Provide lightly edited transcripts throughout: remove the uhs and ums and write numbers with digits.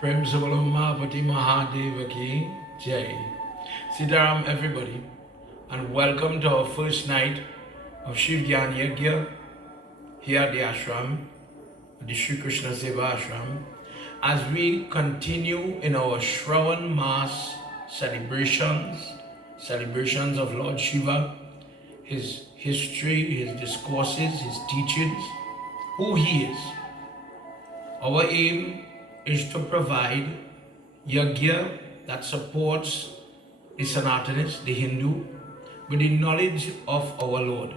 Prem Sabalomapati Mahadeva Ki Jai. Sitaram everybody, and welcome to our first night of Shiv Gyaan Yagna here at the Ashram, the Sri Krishna Seva Ashram, as we continue in our Shravan Mass celebrations of Lord Shiva, his history, his discourses, his teachings, who he is. Our aim is to provide Yagna that supports the Sanatanist, the Hindu, with the knowledge of our Lord.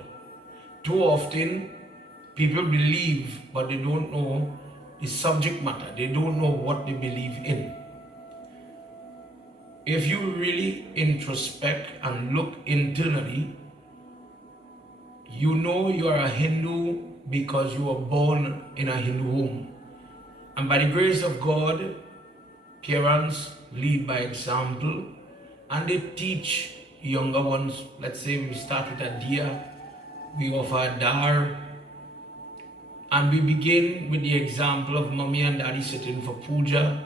Too often, people believe, but they don't know the subject matter. They don't know what they believe in. If you really introspect and look internally, you know you are a Hindu because you were born in a Hindu home. And by the grace of God, parents lead by example and they teach younger ones. Let's say we start with a diya, we offer a dar, and we begin with the example of mommy and daddy sitting for puja.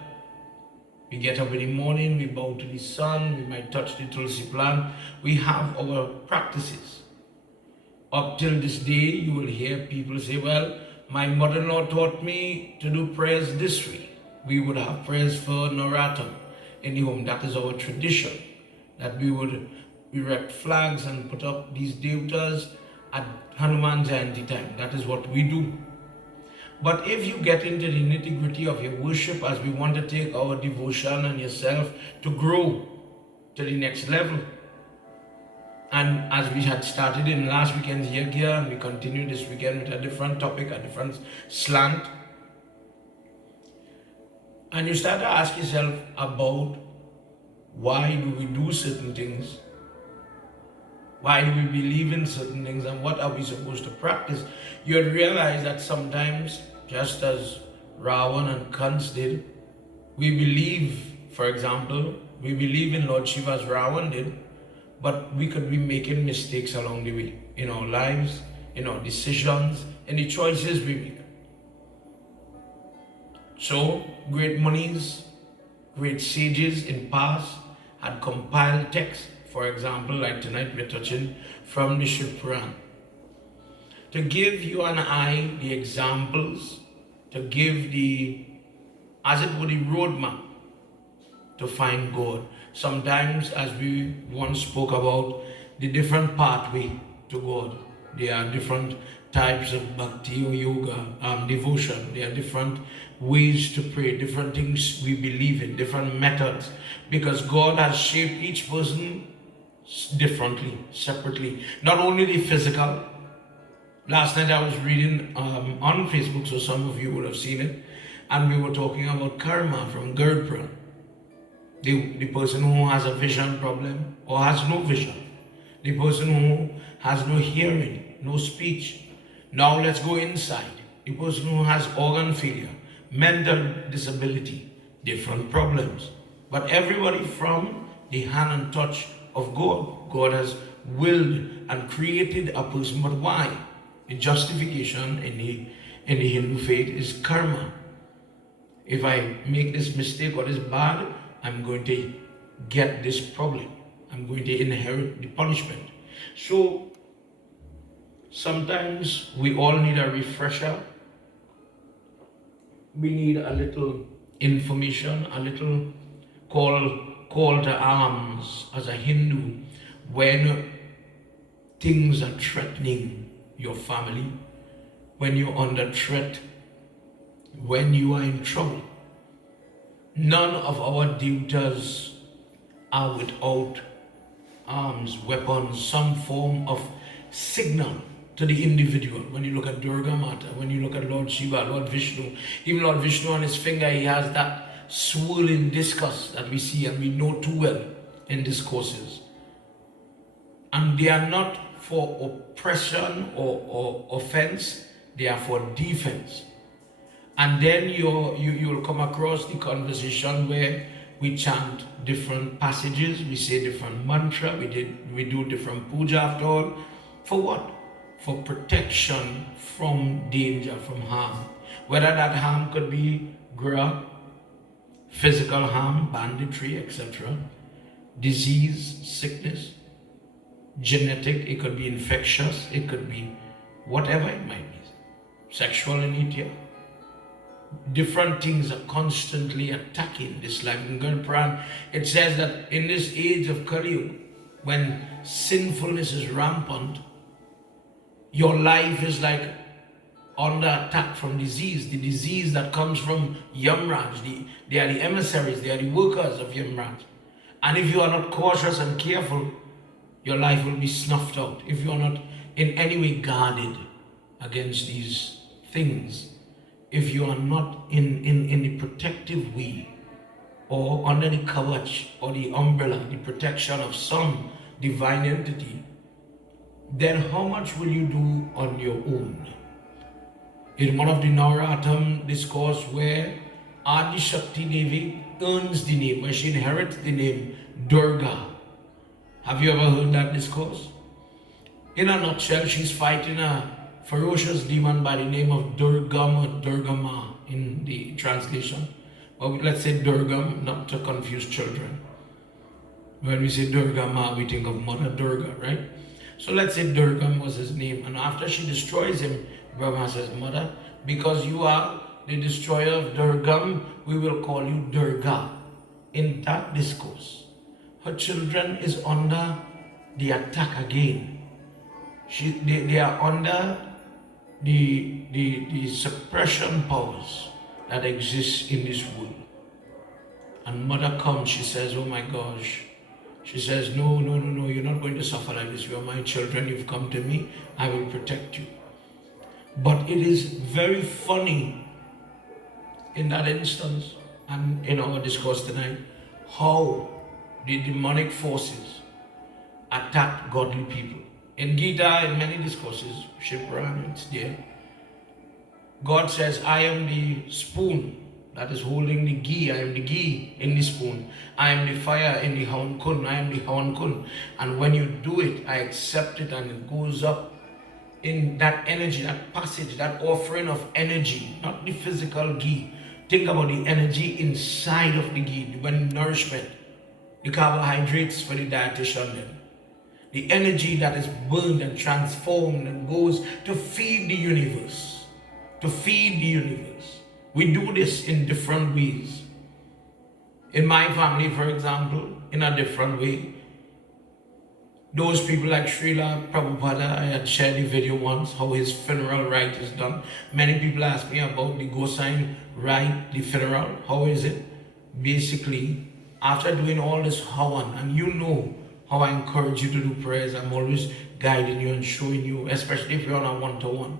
We get up in the morning, we bow to the sun, we might touch the tulsi plant. We have our practices. Up till this day, you will hear people say, well, my mother-in-law taught me to do prayers this way. We would have prayers for Naratam in the home. That is our tradition, that we would erect flags and put up these devatas at Hanuman Jayanti time. That is what we do. But if you get into the nitty-gritty of your worship, as we want to take our devotion and yourself to grow to the next level, and as we had started in last weekend's Yagna, and we continue this weekend with a different topic, a different slant, and you start to ask yourself about why do we do certain things, why do we believe in certain things, and what are we supposed to practice, you'd realize that sometimes, just as Ravan and Kans did, we believe, for example, we believe in Lord Shiva as Ravan did, but we could be making mistakes along the way in our lives, in our decisions, in the choices we make. So, great munis, great sages in past had compiled texts. For example, like tonight we're touching from the Shiv Puran, to give you and I the examples, to give the, as it were, the roadmap to find God. Sometimes, as we once spoke about, the different pathway to God. There are different types of bhakti or yoga, devotion. There are different ways to pray, different things we believe in, different methods, because God has shaped each person differently, separately. Not only the physical. Last night I was reading on Facebook, so some of you would have seen it, and we were talking about karma from Gurdpran. The person who has a vision problem or has no vision. The person who has no hearing, no speech. Now let's go inside. The person who has organ failure, mental disability, different problems. But everybody from the hand and touch of God. God has willed and created a person. But why? The justification in the Hindu faith is karma. If I make this mistake or this bad, I'm going to get this problem. I'm going to inherit the punishment. So sometimes we all need a refresher. We need a little information, a little call to arms as a Hindu when things are threatening your family, when you're under threat, when you are in trouble. None of our devatas are without arms, weapons, some form of signal to the individual. When you look at Durga Mata, when you look at Lord Shiva, Lord Vishnu, even Lord Vishnu on his finger, he has that swirling discus that we see and we know too well in discourses. And they are not for oppression or offense, they are for defense. And then you'll come across the conversation where we chant different passages, we say different mantra, we do different puja after all. For what? For protection from danger, from harm. Whether that harm could be grah, physical harm, banditry, etc., disease, sickness, genetic, it could be infectious, it could be whatever it might be, sexual in nature. Different things are constantly attacking this life. In Quran, it says that in this age of Kali, when sinfulness is rampant, your life is like under attack from disease. The disease that comes from Yamraj, they are the emissaries, they are the workers of Yamraj. And if you are not cautious and careful, your life will be snuffed out. If you are not in any way guarded against these things, if you are not in the protective way, or under the kavach, or the umbrella, the protection of some divine entity, then how much will you do on your own? In one of the Navaratam discourse where Adi Shakti Devi earns the name, where she inherits the name Durga. Have you ever heard that discourse? In a nutshell, she's fighting a ferocious demon by the name of Durgam or Durgama in the translation. But let's say Durgam, not to confuse children. When we say Durgama, we think of Mother Durga, right? So let's say Durgam was his name. And after she destroys him, Brahma says, Mother, because you are the destroyer of Durgam, we will call you Durga. In that discourse, her children is under the attack again. They are under the suppression powers that exist in this world. And mother comes, she says, oh my gosh. She says, no, you're not going to suffer like this. You are my children, you've come to me, I will protect you. But it is very funny in that instance, and in our discourse tonight, how the demonic forces attack godly people. In Gita, in many discourses, Shiva, it's there. God says, I am the spoon that is holding the ghee. I am the ghee in the spoon. I am the fire in the hawan kun. I am the hawan kun. And when you do it, I accept it and it goes up in that energy, that passage, that offering of energy, not the physical ghee. Think about the energy inside of the ghee, when nourishment, the carbohydrates for the dietitian then. The energy that is burned and transformed and goes to feed the universe. To feed the universe. We do this in different ways. In my family, for example, in a different way. Those people like Srila Prabhupada, I had shared the video once, how his funeral rite is done. Many people ask me about the Gosine rite, the funeral. How is it? Basically, after doing all this hawan, and you know how I encourage you to do prayers, I'm always guiding you and showing you, especially if you're on a one-to-one.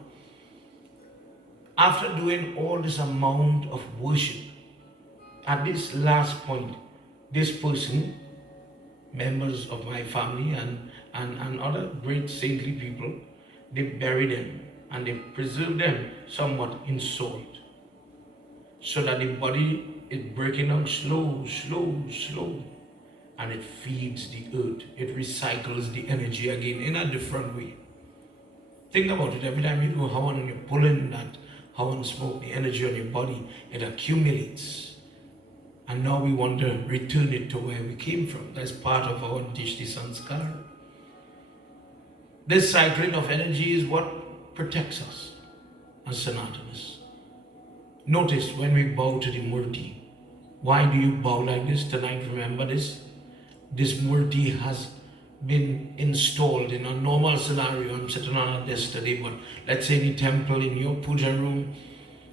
After doing all this amount of worship, at this last point, this person, members of my family and other great saintly people, they bury them and they preserve them somewhat in salt, so that the body is breaking down slow, and it feeds the earth. It recycles the energy again in a different way. Think about it. Every time you go hawan and you're pulling that hawan smoke, the energy on your body, it accumulates. And now we want to return it to where we came from. That's part of our Dishti Sanskar. This cycling of energy is what protects us as Sanatanas. Notice when we bow to the Murti. Why do you bow like this tonight? Remember this. This Murti has been installed in a normal scenario. I'm sitting on a desk today, but let's say the temple in your puja room.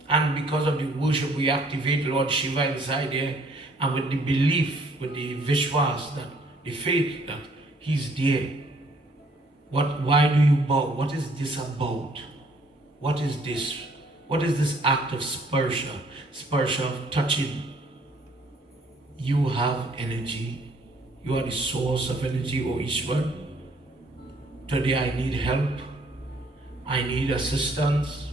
And because of the worship, we activate Lord Shiva inside there. And with the belief, with the vishwas, that the faith that he's there. Why do you bow? What is this about? What is this? What is this act of sparsha? Sparsha of touching. You have energy. You are the source of energy, O Ishwar. Today I need help. I need assistance.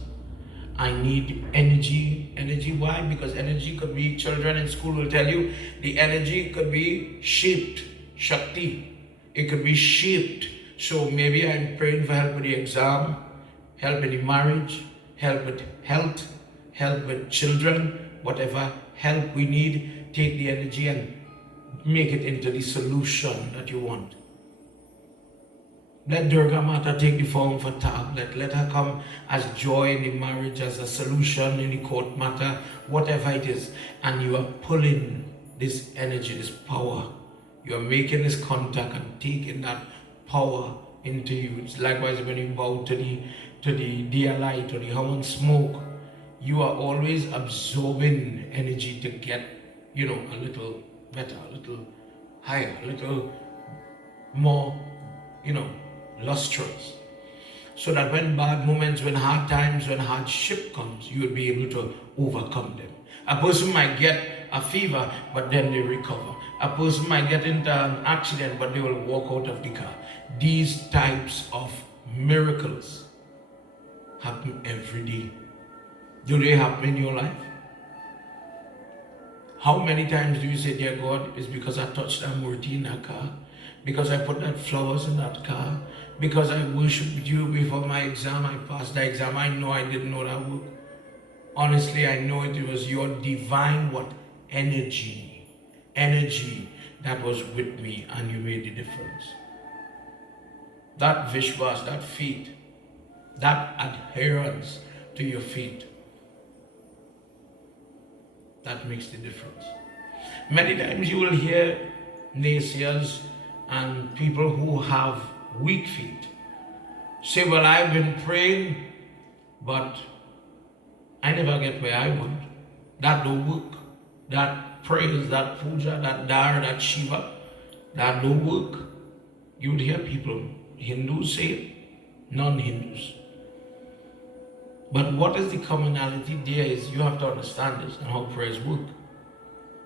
I need energy. Energy, why? Because energy could be, children in school will tell you, the energy could be shaped, Shakti. It could be shaped. So maybe I'm praying for help with the exam, help in the marriage, help with health, help with children, whatever help we need. take the energy and make it into the solution that you want. Let Durga Mata take the form for tablet. Let her come as joy in the marriage, as a solution in the court matter, whatever it is. And you are pulling this energy, this power. You are making this contact and taking that power into you. It's likewise when you bow to the dear light or the Havan smoke. You are always absorbing energy to get, a little better, a little higher, a little more, lustrous. So that when bad moments, when hard times, when hardship comes, you will be able to overcome them. A person might get a fever, but then they recover. A person might get into an accident, but they will walk out of the car. These types of miracles happen every day. Do they happen in your life? How many times do you say, dear God, it's because I touched that murti in that car, because I put that flowers in that car, because I worshipped you before my exam, I passed the exam, I know I didn't know that work. Honestly, I know it was your divine energy that was with me, and you made the difference. That vishwas, that faith, that adherence to your faith, that makes the difference. Many times you will hear naysayers and people who have weak faith say, well, I've been praying, but I never get where I want. That don't work. That praise, that puja, that dar, that Shiva, that don't work. You would hear people, Hindus say it, non-Hindus. But what is the commonality there is you have to understand this and how prayers work.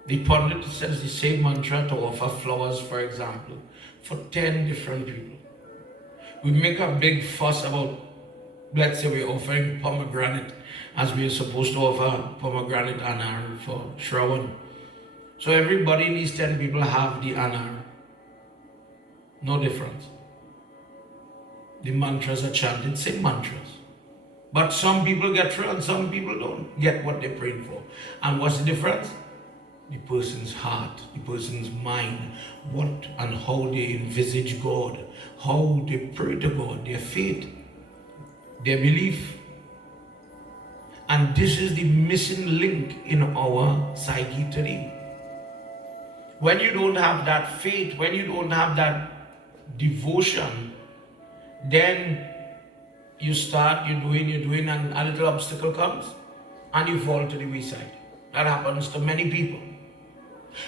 The Pandit says the same mantra to offer flowers, for example, for 10 different people. We make a big fuss about, let's say we're offering pomegranate, as we are supposed to offer pomegranate anar for Shravan. So everybody in these 10 people have the anar. No difference. The mantras are chanted, same mantras. But some people get through and some people don't get what they're praying for. And what's the difference? The person's heart, the person's mind, what and how they envisage God, how they pray to God, their faith, their belief. And this is the missing link in our psyche today. When you don't have that faith, when you don't have that devotion, then you start, you're doing, and a little obstacle comes, and you fall to the wayside. That happens to many people.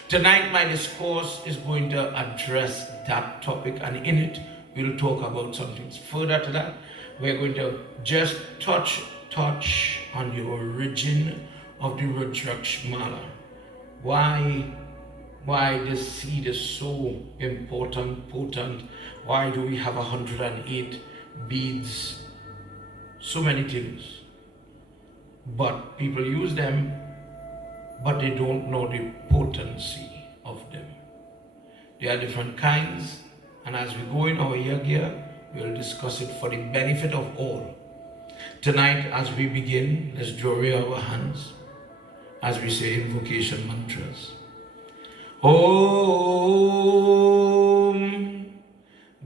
Tonight, my discourse is going to address that topic, and in it, we'll talk about something further to that. We're going to just touch on the origin of the Rudrakshmala. Why this seed is so important, potent. Why do we have 108 beads? So many things. But people use them, but they don't know the potency of them. There are different kinds, and as we go in our yagna, we'll discuss it for the benefit of all. Tonight, as we begin, let's draw our hands as we say invocation mantras. Om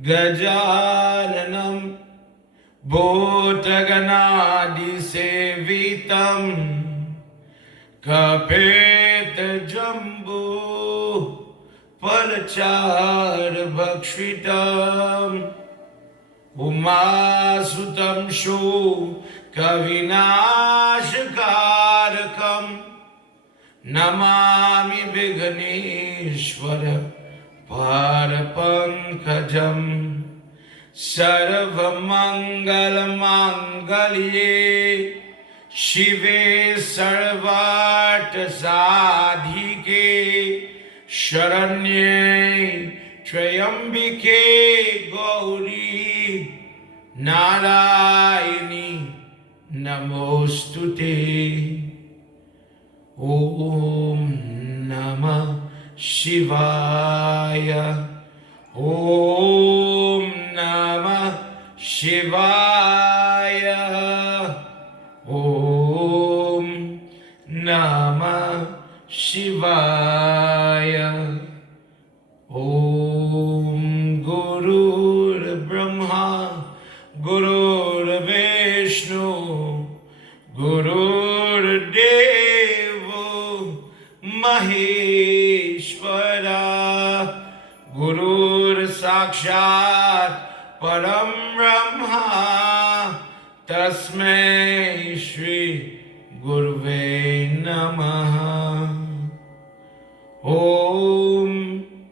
Gajananam Bhotaganadi Sevitam Kapeta Jambu Palachar Bhakshitam Umasutam Shu Kavinashkarakam Namami Vighaneshwara Parapankajam Sarvamangalmangalye Shive Sarvata Sadhike Sharanye Trayambike Gauri Narayani Namostute. Om Namah Shivaya. Om Namah Shivaya. Om Namah Shivaya. Shivaya. Om Gurur Brahma, Gurur Vishnu, Gurur Devo Maheshwara, Gurur Sakshat Param Brahma, Tasmai Shri Guruve Namaha. Om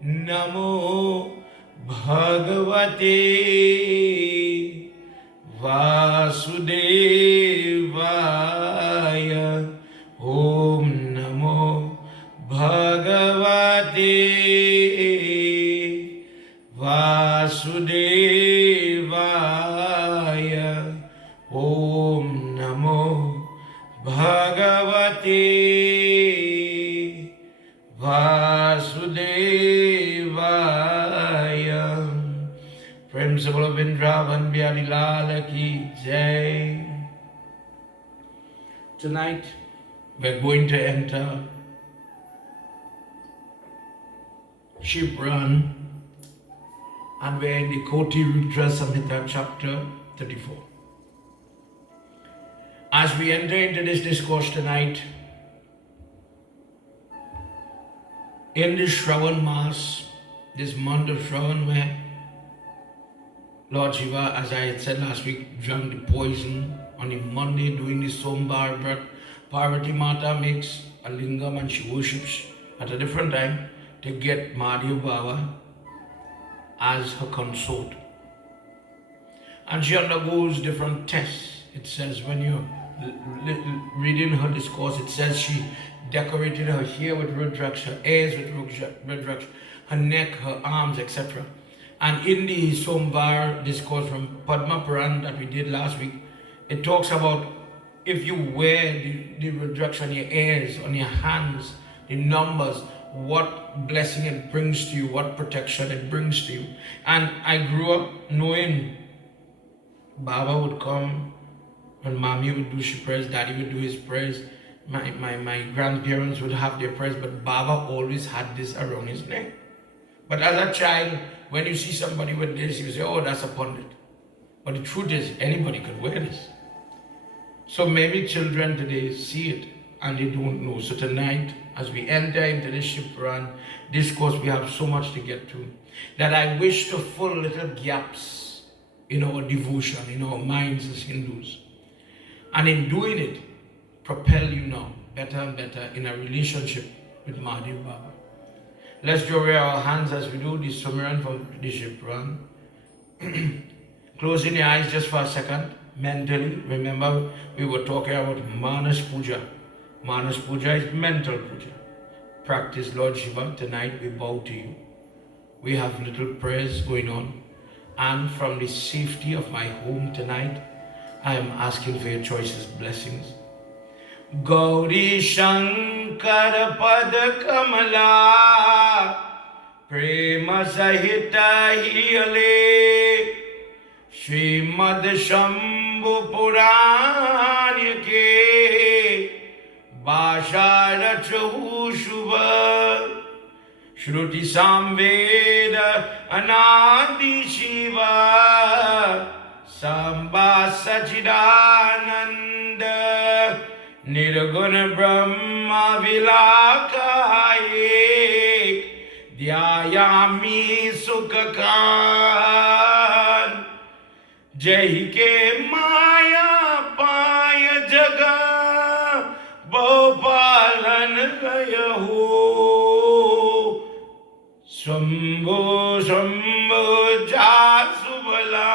Namo Bhagavate Vasudevaya. Om Namo Bhagavate Vasudevaya. Om Namo Bhagavate Vasudevaya. Principle of Vrindavan Bihari Lal ki Jai. Tonight we're going to enter Shivran, and we're in the Koti Rudra Samhita chapter 34. As we enter into this discourse tonight, in this Shravan Mass, this month of Shravan, where Lord Shiva, as I had said last week, drank the poison on the Monday doing the Sombar Brat, Parvati Mata makes a lingam and she worships at a different time to get Madhya Baba as her consort. And she undergoes different tests. It says when you're reading her discourse, it says she decorated her hair with Rudraksh, her ears with Rudraksh, her neck, her arms, etc. And in the Somvar discourse from Padma Puran that we did last week, it talks about if you wear the Rudraksh on your ears, on your hands, the numbers, what blessing it brings to you, what protection it brings to you. And I grew up knowing Baba would come and Mommy would do she prayers, Daddy would do his prayers, my grandparents would have their prayers, but Baba always had this around his neck. But as a child, when you see somebody with this, you say, oh, that's a pundit. But the truth is, anybody could wear this. So maybe children today see it and they don't know. So tonight, as we enter into this Shivran discourse, we have so much to get to, that I wish to fill little gaps in our devotion, in our minds as Hindus. And in doing it, propel you now better and better in a relationship with Madhya Baba. Let's draw our hands as we do this Sumiran from the Shivran. Closing your eyes just for a second, mentally. Remember, we were talking about Manas Puja. Manas Puja is mental puja. Practice Lord Shiva. Tonight we bow to you. We have little prayers going on. And from the safety of my home tonight, I am asking for your choices, blessings. Gauri Shankar Pad Kamala Prema Sahita Hiyale Srimad Shambhu Puranya Ke Bhasha Rachahu Shubha Shruti Samveda Anadi Shiva Samba Sachidananda Nirguna Brahma Vilakayek Dhyayami Sukhakan Jai ke Maya Paya Jaga Bhopalan Gayaho Shambho Shambho Jasubala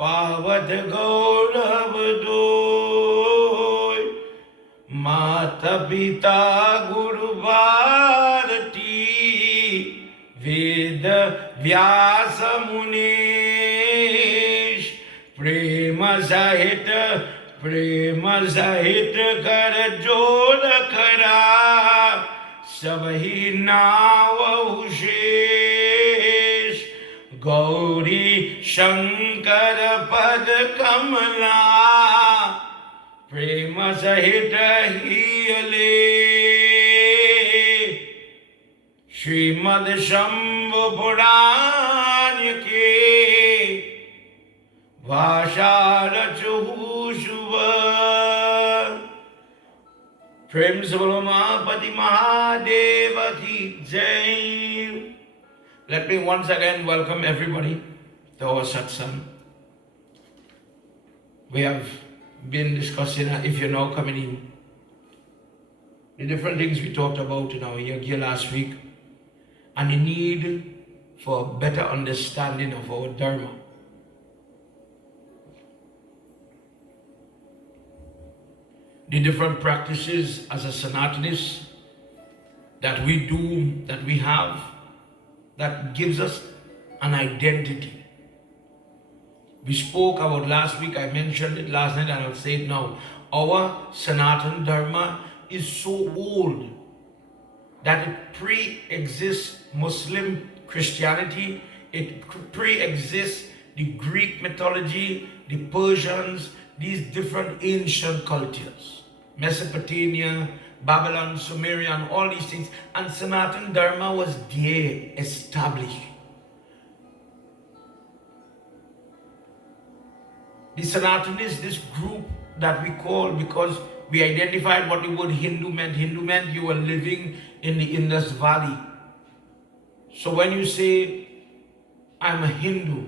Pavat Gaurav Doi Mata Pita Guru Bharati Veda Vyasa Munish Prema Sahit Kar Joda Kara Sabhi Nava Hushesh Gauri Shankar Pad Kamala Prema Sahita Hiyale Srimad Shambhu Puranya Ke Vashara Chuhu Shuva Prem Solomapati Mahadeva Ki Jai. Let me once again welcome everybody to our satsang. We have been discussing, if you're now coming in, the different things we talked about in our Yagna last week and the need for better understanding of our Dharma. The different practices as a Sanatanist that we do, that we have, that gives us an identity. We spoke about last week, I mentioned it last night and I'll say it now. Our Sanatan Dharma is so old that it pre-exists Muslim Christianity, it pre-exists the Greek mythology, the Persians, these different ancient cultures, Mesopotamia, Babylon, Sumerian, all these things, and Sanatan Dharma was there, established. The Sanatanists, this group that we call, because we identified what the word Hindu meant. Hindu meant you were living in the Indus Valley. So when you say, I'm a Hindu,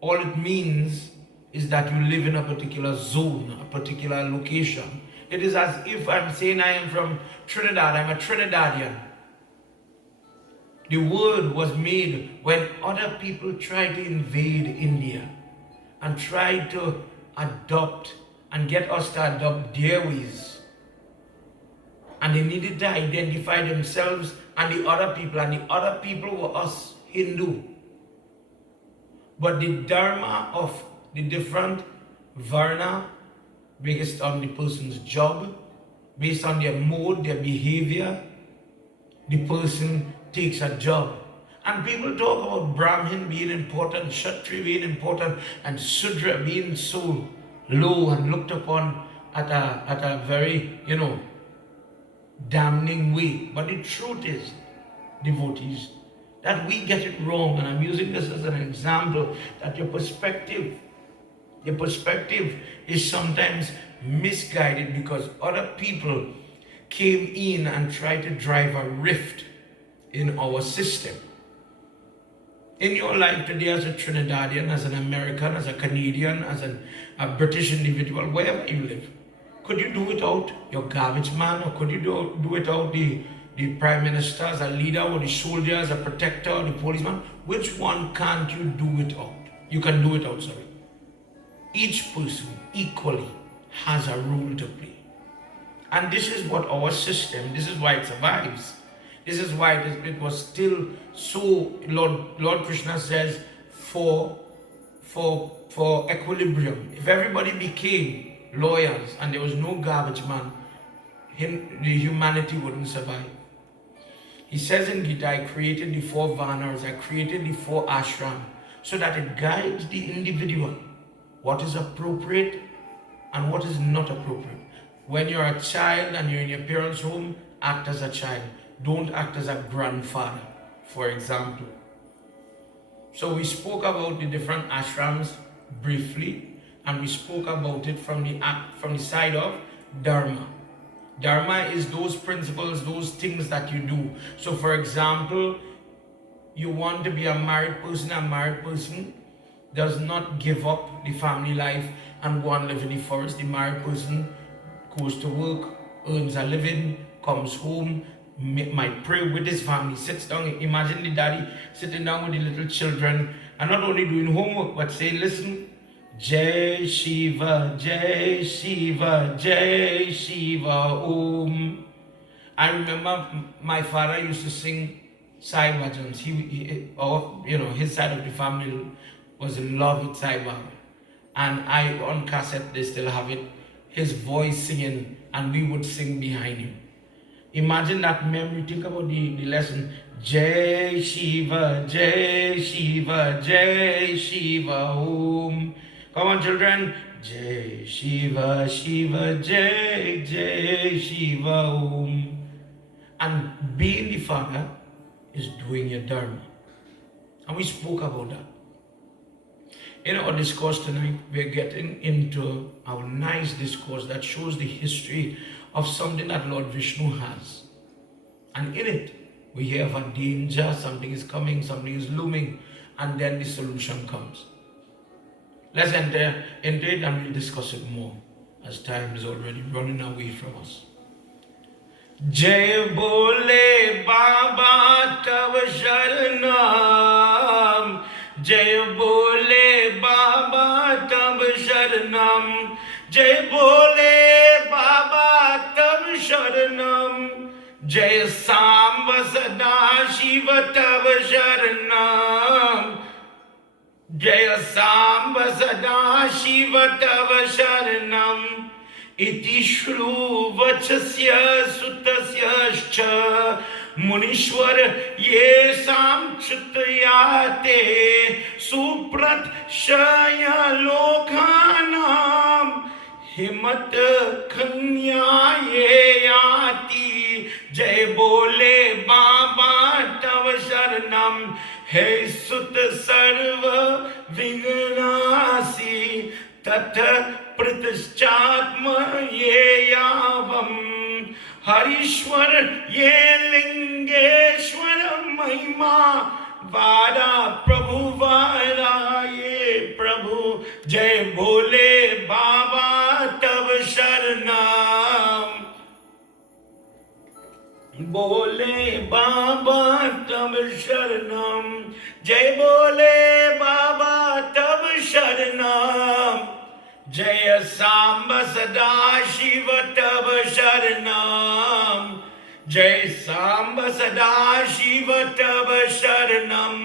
all it means is that you live in a particular zone, a particular location. It is as if I'm saying I am from Trinidad, I'm a Trinidadian. The word was made when other people tried to invade India and tried to adopt and get us to adopt their ways. And they needed to identify themselves and the other people were us, Hindu. But the Dharma of the different Varna, based on the person's job, based on their mode, their behavior, the person takes a job. And people talk about Brahmin being important, Kshatriya being important, and Sudra being so low and looked upon at a very, damning way. But the truth is, devotees, that we get it wrong. And I'm using this as an example that your perspective is sometimes misguided because other people came in and tried to drive a rift in our system. In your life today as a Trinidadian, as an American, as a Canadian, as a British individual, wherever you live, could you do without your garbage man, or could you do without the prime minister as a leader, or the soldier as a protector, or the policeman? Which one can't you do without? You can do without, sorry. Each person equally has a role to play. And this is what our system, this is why it survives. This is why it was still so, Lord Krishna says, for equilibrium. If everybody became lawyers and there was no garbage man, the humanity wouldn't survive. He says in Gita, I created the 4 Varnas, I created the 4 Ashram, so that it guides the individual what is appropriate and what is not appropriate. When you're a child and you're in your parents' home, act as a child. Don't act as a grandfather, for example. So we spoke about the different ashrams briefly, and we spoke about it from the side of Dharma. Dharma is those principles, those things that you do. So for example, you want to be a married person does not give up the family life and go and live in the forest. The married person goes to work, earns a living, comes home, might pray with his family, sits down. Imagine the daddy sitting down with the little children and not only doing homework but saying, listen, Jai Shiva, Jai Shiva, Jai Shiva, Om. I remember my father used to sing Sai Bhajans. His side of the family was in love with Sai Baba. And on cassette, they still have it, his voice singing, and we would sing behind him. Imagine that memory. Think about the lesson. Jai Shiva, Jai Shiva, Jai Shiva, Om. Come on, children. Jai Shiva, Shiva, Jai, Jai Shiva, Om. And being the father, is doing your dharma. And we spoke about that. In our discourse tonight, we're getting into our nice discourse that shows the history of something that Lord Vishnu has. And in it, we hear of a danger, something is coming, something is looming, and then the solution comes. Let's enter into it and we'll discuss it more, as time is already running away from us. Jai Bole Baba Tav Sharanam, Jai Bole Baba Tav Sharanam, Jai Bole Baba Tav Sharanam, Jai Samba Sada Shiva Tav Sharanam, Jai Samba Sada Shiva Tav Sharanam. Iti shru vachasya sutasya munishwar ye samchutayate suprat shaya lokhanam himat khanya ye yati. Jai Bole Baba Tav Sharanam, Hey Sut Sarva Vignasi Tata Pratischatma Ye Yavam Harishwar Ye Lingeshwar Mahima Vada Prabhu Vada Ye Prabhu. Jai Bole Baba Tav Sharanam, Bole Baba Tav Sharanam, Jai Bole Baba Tav Sharanam, Jai Samba Sada Shiva Tav Sharanam, Jai Samba Sada Shiva Tav Sharanam.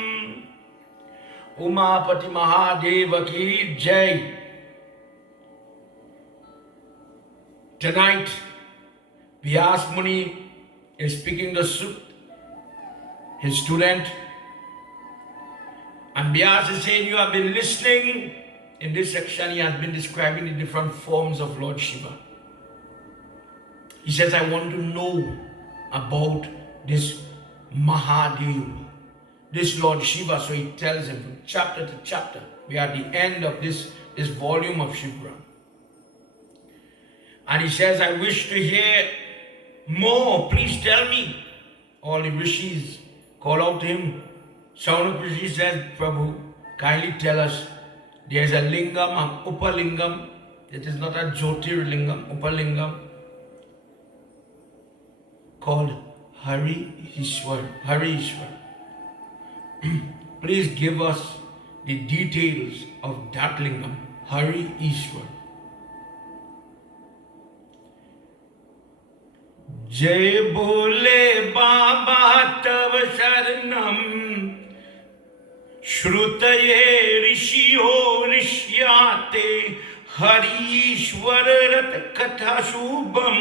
Umapati Mahadeva Ki Jai. Tonight, Vyas Muni is speaking the Sut, his student, and Vyas is saying, you have been listening. In this section, he has been describing the different forms of Lord Shiva. He says, I want to know about this Mahadev, this Lord Shiva. So he tells him from chapter to chapter. We are at the end of this volume of Shiva. And he says, I wish to hear more. Please tell me. All the rishis call out to him. Sauna Rishi says, Prabhu, kindly tell us. There is a lingam, an upalingam. It is not a Jyotir lingam, upalingam, called Hari Ishwar. Please give us the details of that lingam, Hari Ishwar. Jai Bole Baba Tav Sharanam, Shrutaye Rishio Rishyate, Hari Ishwar Rat Katha Shubham,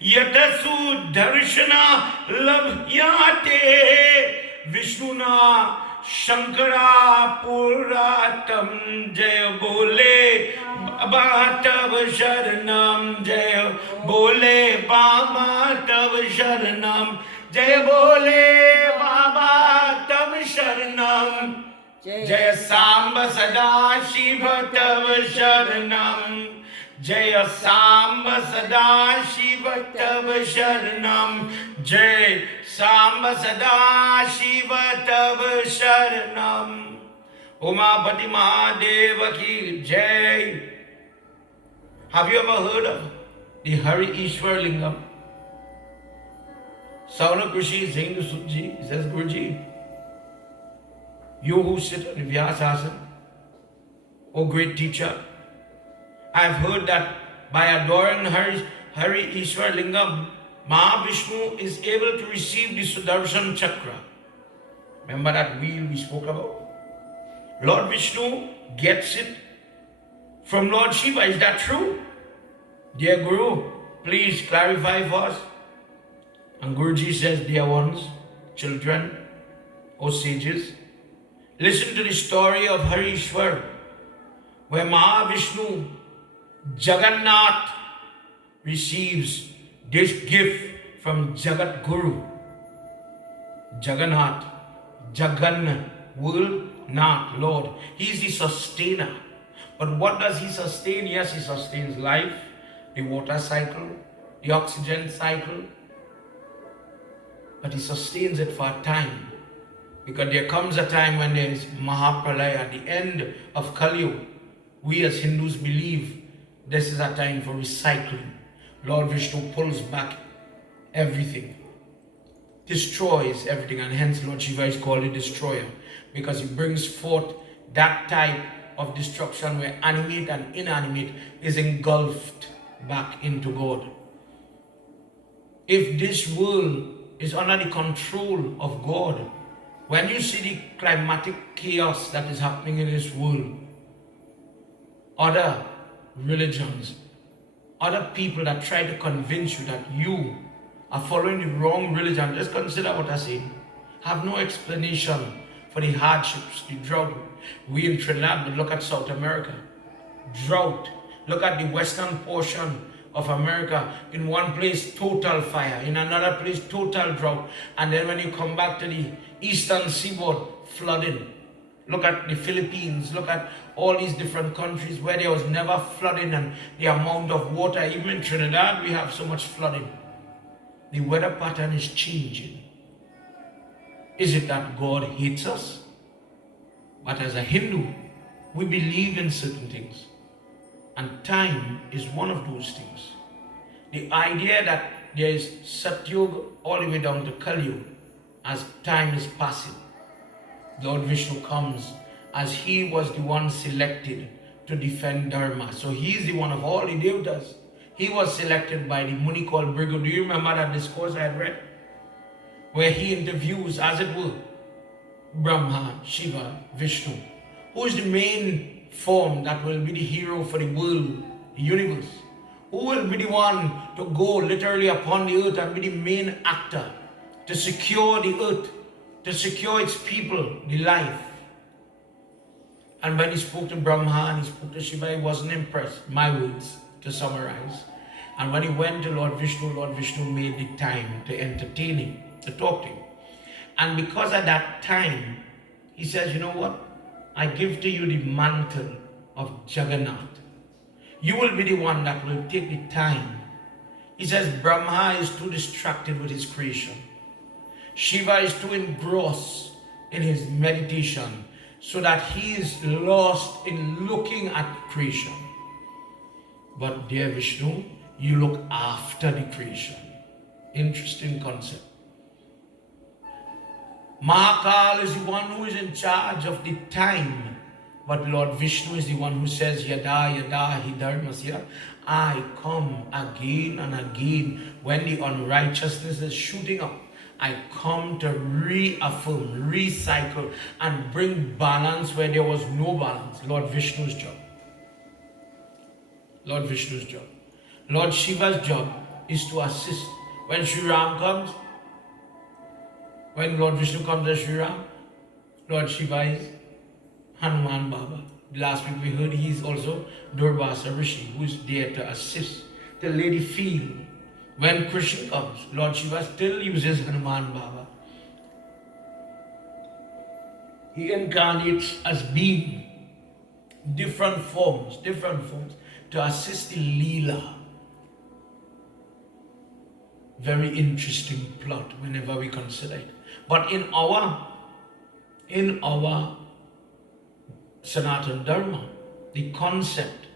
Yata Sudarshana Labhyate, Vishnuna Shankara Puratam. Jai Bole Baba Tav Sharanam, Jai Bole Baba Tav Sharanam, Jai Bole Baba Tav Sharanam, Jai Samba Sada Shiva Tav Sharanam, Jai Samba Sada Shiva Tav Sharanam, Jai Samba Sada Shiva Tav Sharanam. Umapati Mahadeva Ki Jai. Have you ever heard of the Hari Ishwar Lingam? Saunak Rishi is saying to Sutji, he says, Guruji, you who sit on the Vyasasana, O great teacher, I have heard that by adoring Hari Ishwar Lingam, Mahavishnu is able to receive the Sudarshan Chakra. Remember that wheel we spoke about? Lord Vishnu gets it from Lord Shiva. Is that true? Dear Guru, please clarify for us. And Guruji says, dear ones, children, O sages, listen to the story of Harishwar, where Mahavishnu, Jagannath, receives this gift from Jagat Guru. Jagannath, Jagan, world, not Lord. He's the sustainer. But what does he sustain? Yes, he sustains life, the water cycle, the oxygen cycle. But he sustains it for a time. Because there comes a time when there is Mahapralaya, at the end of Kali Yuga. We as Hindus believe this is a time for recycling. Lord Vishnu pulls back everything, destroys everything, and hence Lord Shiva is called a destroyer, because he brings forth that type of destruction where animate and inanimate is engulfed back into God. If this world is under the control of God, when you see the climatic chaos that is happening in this world, other religions, other people that try to convince you that you are following the wrong religion, just consider what I say, have no explanation for the hardships, the drought. We in Trinidad, but look at South America, drought. Look at the western portion of America. In one place, total fire. In another place, total drought. And then when you come back to the eastern seaboard, flooding. Look at the Philippines. Look at all these different countries where there was never flooding, and the amount of water. Even in Trinidad, we have so much flooding. The weather pattern is changing. Is it that God hates us? But as a Hindu, we believe in certain things. And time is one of those things. The idea that there is Satyuga all the way down to Kali Yuga, as time is passing, Lord Vishnu comes as he was the one selected to defend Dharma. So he is the one of all the Devtas. He was selected by the Muni called Brigu. Do you remember that discourse I had read? Where he interviews, as it were, Brahma, Shiva, Vishnu. Who is the main form that will be the hero for the world, the universe? Who will be the one to go literally upon the earth and be the main actor to secure the earth, to secure its people, the life? And when he spoke to Brahma and he spoke to Shiva, he wasn't impressed. My words to summarize. And when he went to Lord Vishnu made the time to entertain him, to talk to him. And because at that time, he says, you know what? I give to you the mantle of Jagannath. You will be the one that will take the time. He says Brahma is too distracted with his creation. Shiva is too engrossed in his meditation, so that he is lost in looking at creation. But dear Vishnu, you look after the creation. Interesting concept. Mahakal is the one who is in charge of the time. But Lord Vishnu is the one who says, Yada yada hi dharmasya. I come again and again when the unrighteousness is shooting up. I come to reaffirm, recycle, and bring balance where there was no balance. Lord Vishnu's job. Lord Vishnu's job. Lord Shiva's job is to assist. When Sri Ram comes, when Lord Vishnu comes as Sri Ram, Lord Shiva is Hanuman Baba. Last week we heard he is also Durvasa Rishi, who is there to assist, to lay the field. When Krishna comes, Lord Shiva still uses Hanuman Baba. He incarnates as being different forms to assist the Leela. Very interesting plot whenever we consider it. But in our Sanatana Dharma, the concept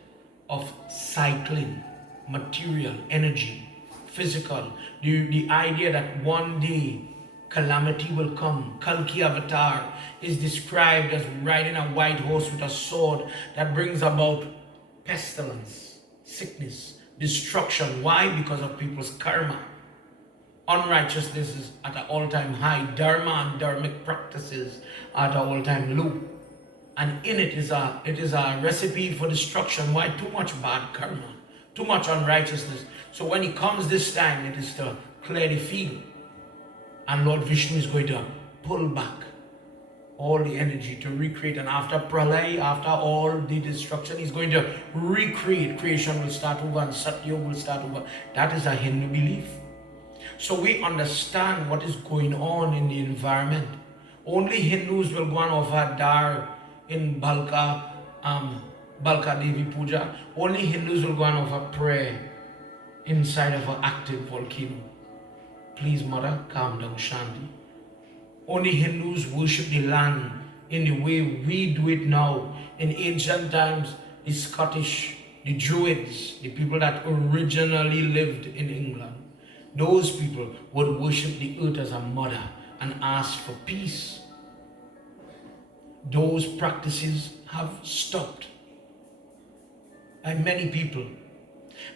of cycling, material, energy, physical, the idea that one day calamity will come. Kalki Avatar is described as riding a white horse with a sword that brings about pestilence, sickness, destruction. Why? Because of people's karma. Unrighteousness is at an all-time high. Dharma and dharmic practices are at an all-time low. And in it is a recipe for destruction. Why? Too much bad karma, too much unrighteousness. So when he comes this time, it is to clear the field. And Lord Vishnu is going to pull back all the energy to recreate. And after Pralay, after all the destruction, he's going to recreate. Creation will start over and Satyuga will start over. That is a Hindu belief. So we understand what is going on in the environment. Only Hindus will go and offer dar in Balka Devi Puja. Only Hindus will go and offer prayer inside of an active volcano. Please, mother, calm down, Shanti. Only Hindus worship the land in the way we do it now. In ancient times, the Scottish, the Druids, the people that originally lived in England, those people would worship the earth as a mother and ask for peace. Those practices have stopped by many people.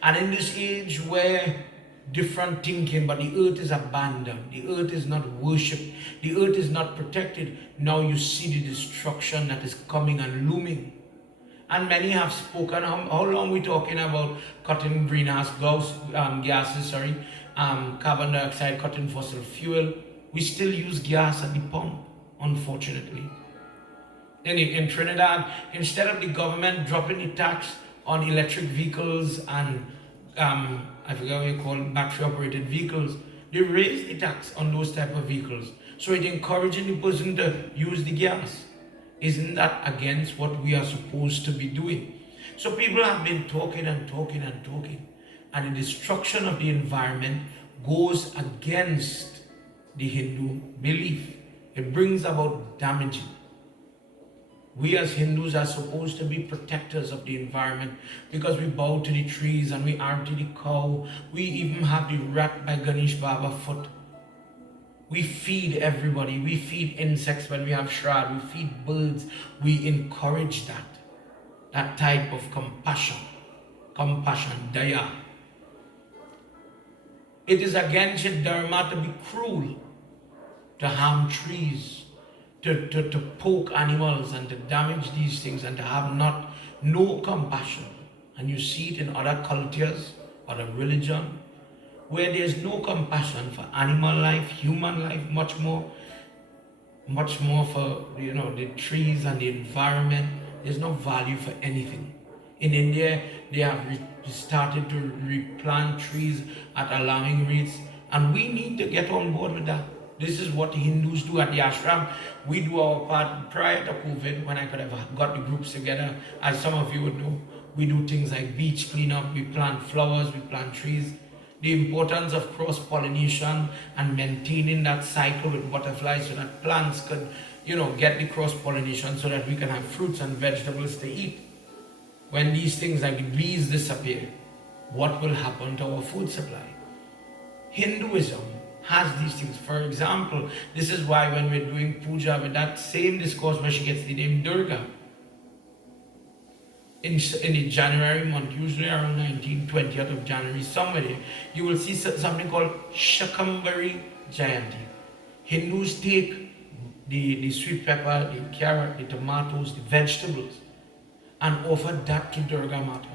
And in this age where different thinking, but the earth is abandoned, the earth is not worshipped, the earth is not protected, now you see the destruction that is coming and looming. And many have spoken. How long are we talking about cutting greenhouse gases, carbon dioxide, cutting fossil fuel? We still use gas at the pump, unfortunately. In Trinidad, instead of the government dropping the tax on electric vehicles and I forget what you call battery operated vehicles, they raise the tax on those type of vehicles. So it's encouraging the person to use the gas. Isn't that against what we are supposed to be doing? So people have been talking and talking and talking, and the destruction of the environment goes against the Hindu belief. It brings about damaging. We as Hindus are supposed to be protectors of the environment because we bow to the trees and we arty the cow. We even have the rat by Ganesh Baba foot. We feed everybody. We feed insects when we have Shraddha. We feed birds. We encourage that type of compassion, daya. It is against your dharma to be cruel, to harm trees, to poke animals and to damage these things and to have no compassion. And you see it in other cultures, other religion, where there's no compassion for animal life, human life, much more for the trees and the environment. There's no value for anything. In India, they have started to replant trees at alarming rates, and we need to get on board with that. This is what the Hindus do at the ashram. We do our part. Prior to COVID, when I could have got the groups together, as some of you would know, we do things like beach cleanup, we plant flowers, we plant trees. The importance of cross-pollination and maintaining that cycle with butterflies so that plants could, get the cross-pollination so that we can have fruits and vegetables to eat. When these things like the bees disappear, what will happen to our food supply? Hinduism has these things. For example, this is why when we're doing puja with that same discourse where she gets the name Durga, in the January month, usually around 19th, 20th of January, somewhere, you will see something called Shakambari Jayanti. Hindus take the sweet pepper, the carrot, the tomatoes, the vegetables, and offer that to Durga Mata.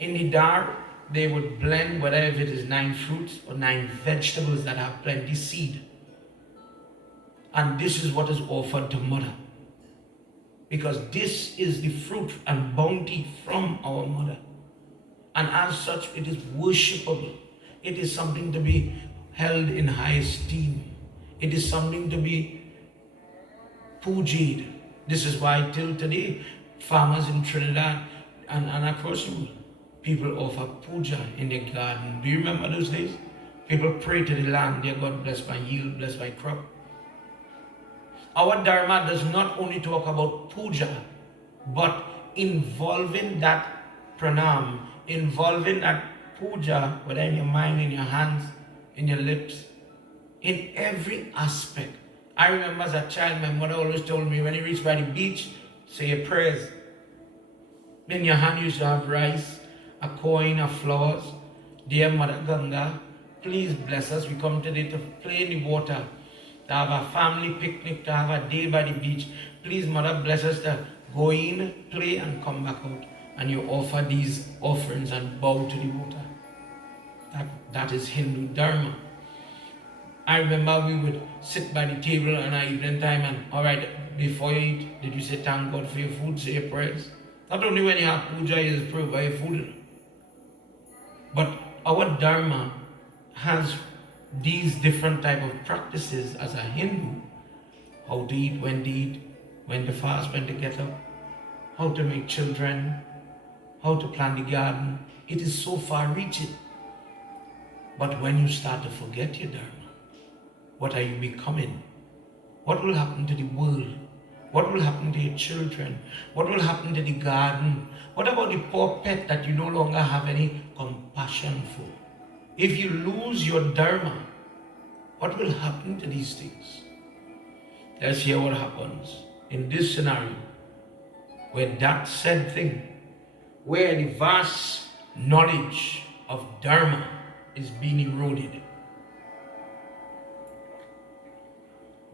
In the dar, they would blend whether if it is 9 fruits or 9 vegetables that have plenty seed. And this is what is offered to Mother. Because this is the fruit and bounty from our Mother. And as such, it is worshipable. It is something to be held in high esteem. It is something to be pujed. This is why till today, farmers in Trinidad and across the world, people offer puja in their garden. Do you remember those days? People pray to the land, dear God, bless my yield, bless my crop. Our Dharma does not only talk about puja, but involving that pranam, involving that puja, whether in your mind, in your hands, in your lips, in every aspect. I remember as a child, my mother always told me, when you reach by the beach, say your prayers. In your hand you used to have rice, a coin of flowers. Dear Mother Ganga, please bless us. We come today to play in the water, to have a family picnic, to have a day by the beach. Please, Mother, bless us to go in, play, and come back out. And you offer these offerings and bow to the water. That is Hindu Dharma. I remember we would sit by the table in our evening time and, all right, before you eat, did you say thank God for your food, say your prayers? Not only when you have puja, you just pray for your food. But our Dharma has these different type of practices as a Hindu, how to eat, when to fast, when to get up, how to make children, how to plant the garden. It is so far reaching. But when you start to forget your dharma, what are you becoming? What will happen to the world? What will happen to your children? What will happen to the garden? What about the poor pet that you no longer have any compassion for? If you lose your dharma, what will happen to these things? Let's hear what happens in this scenario where that said thing, where the vast knowledge of dharma is being eroded.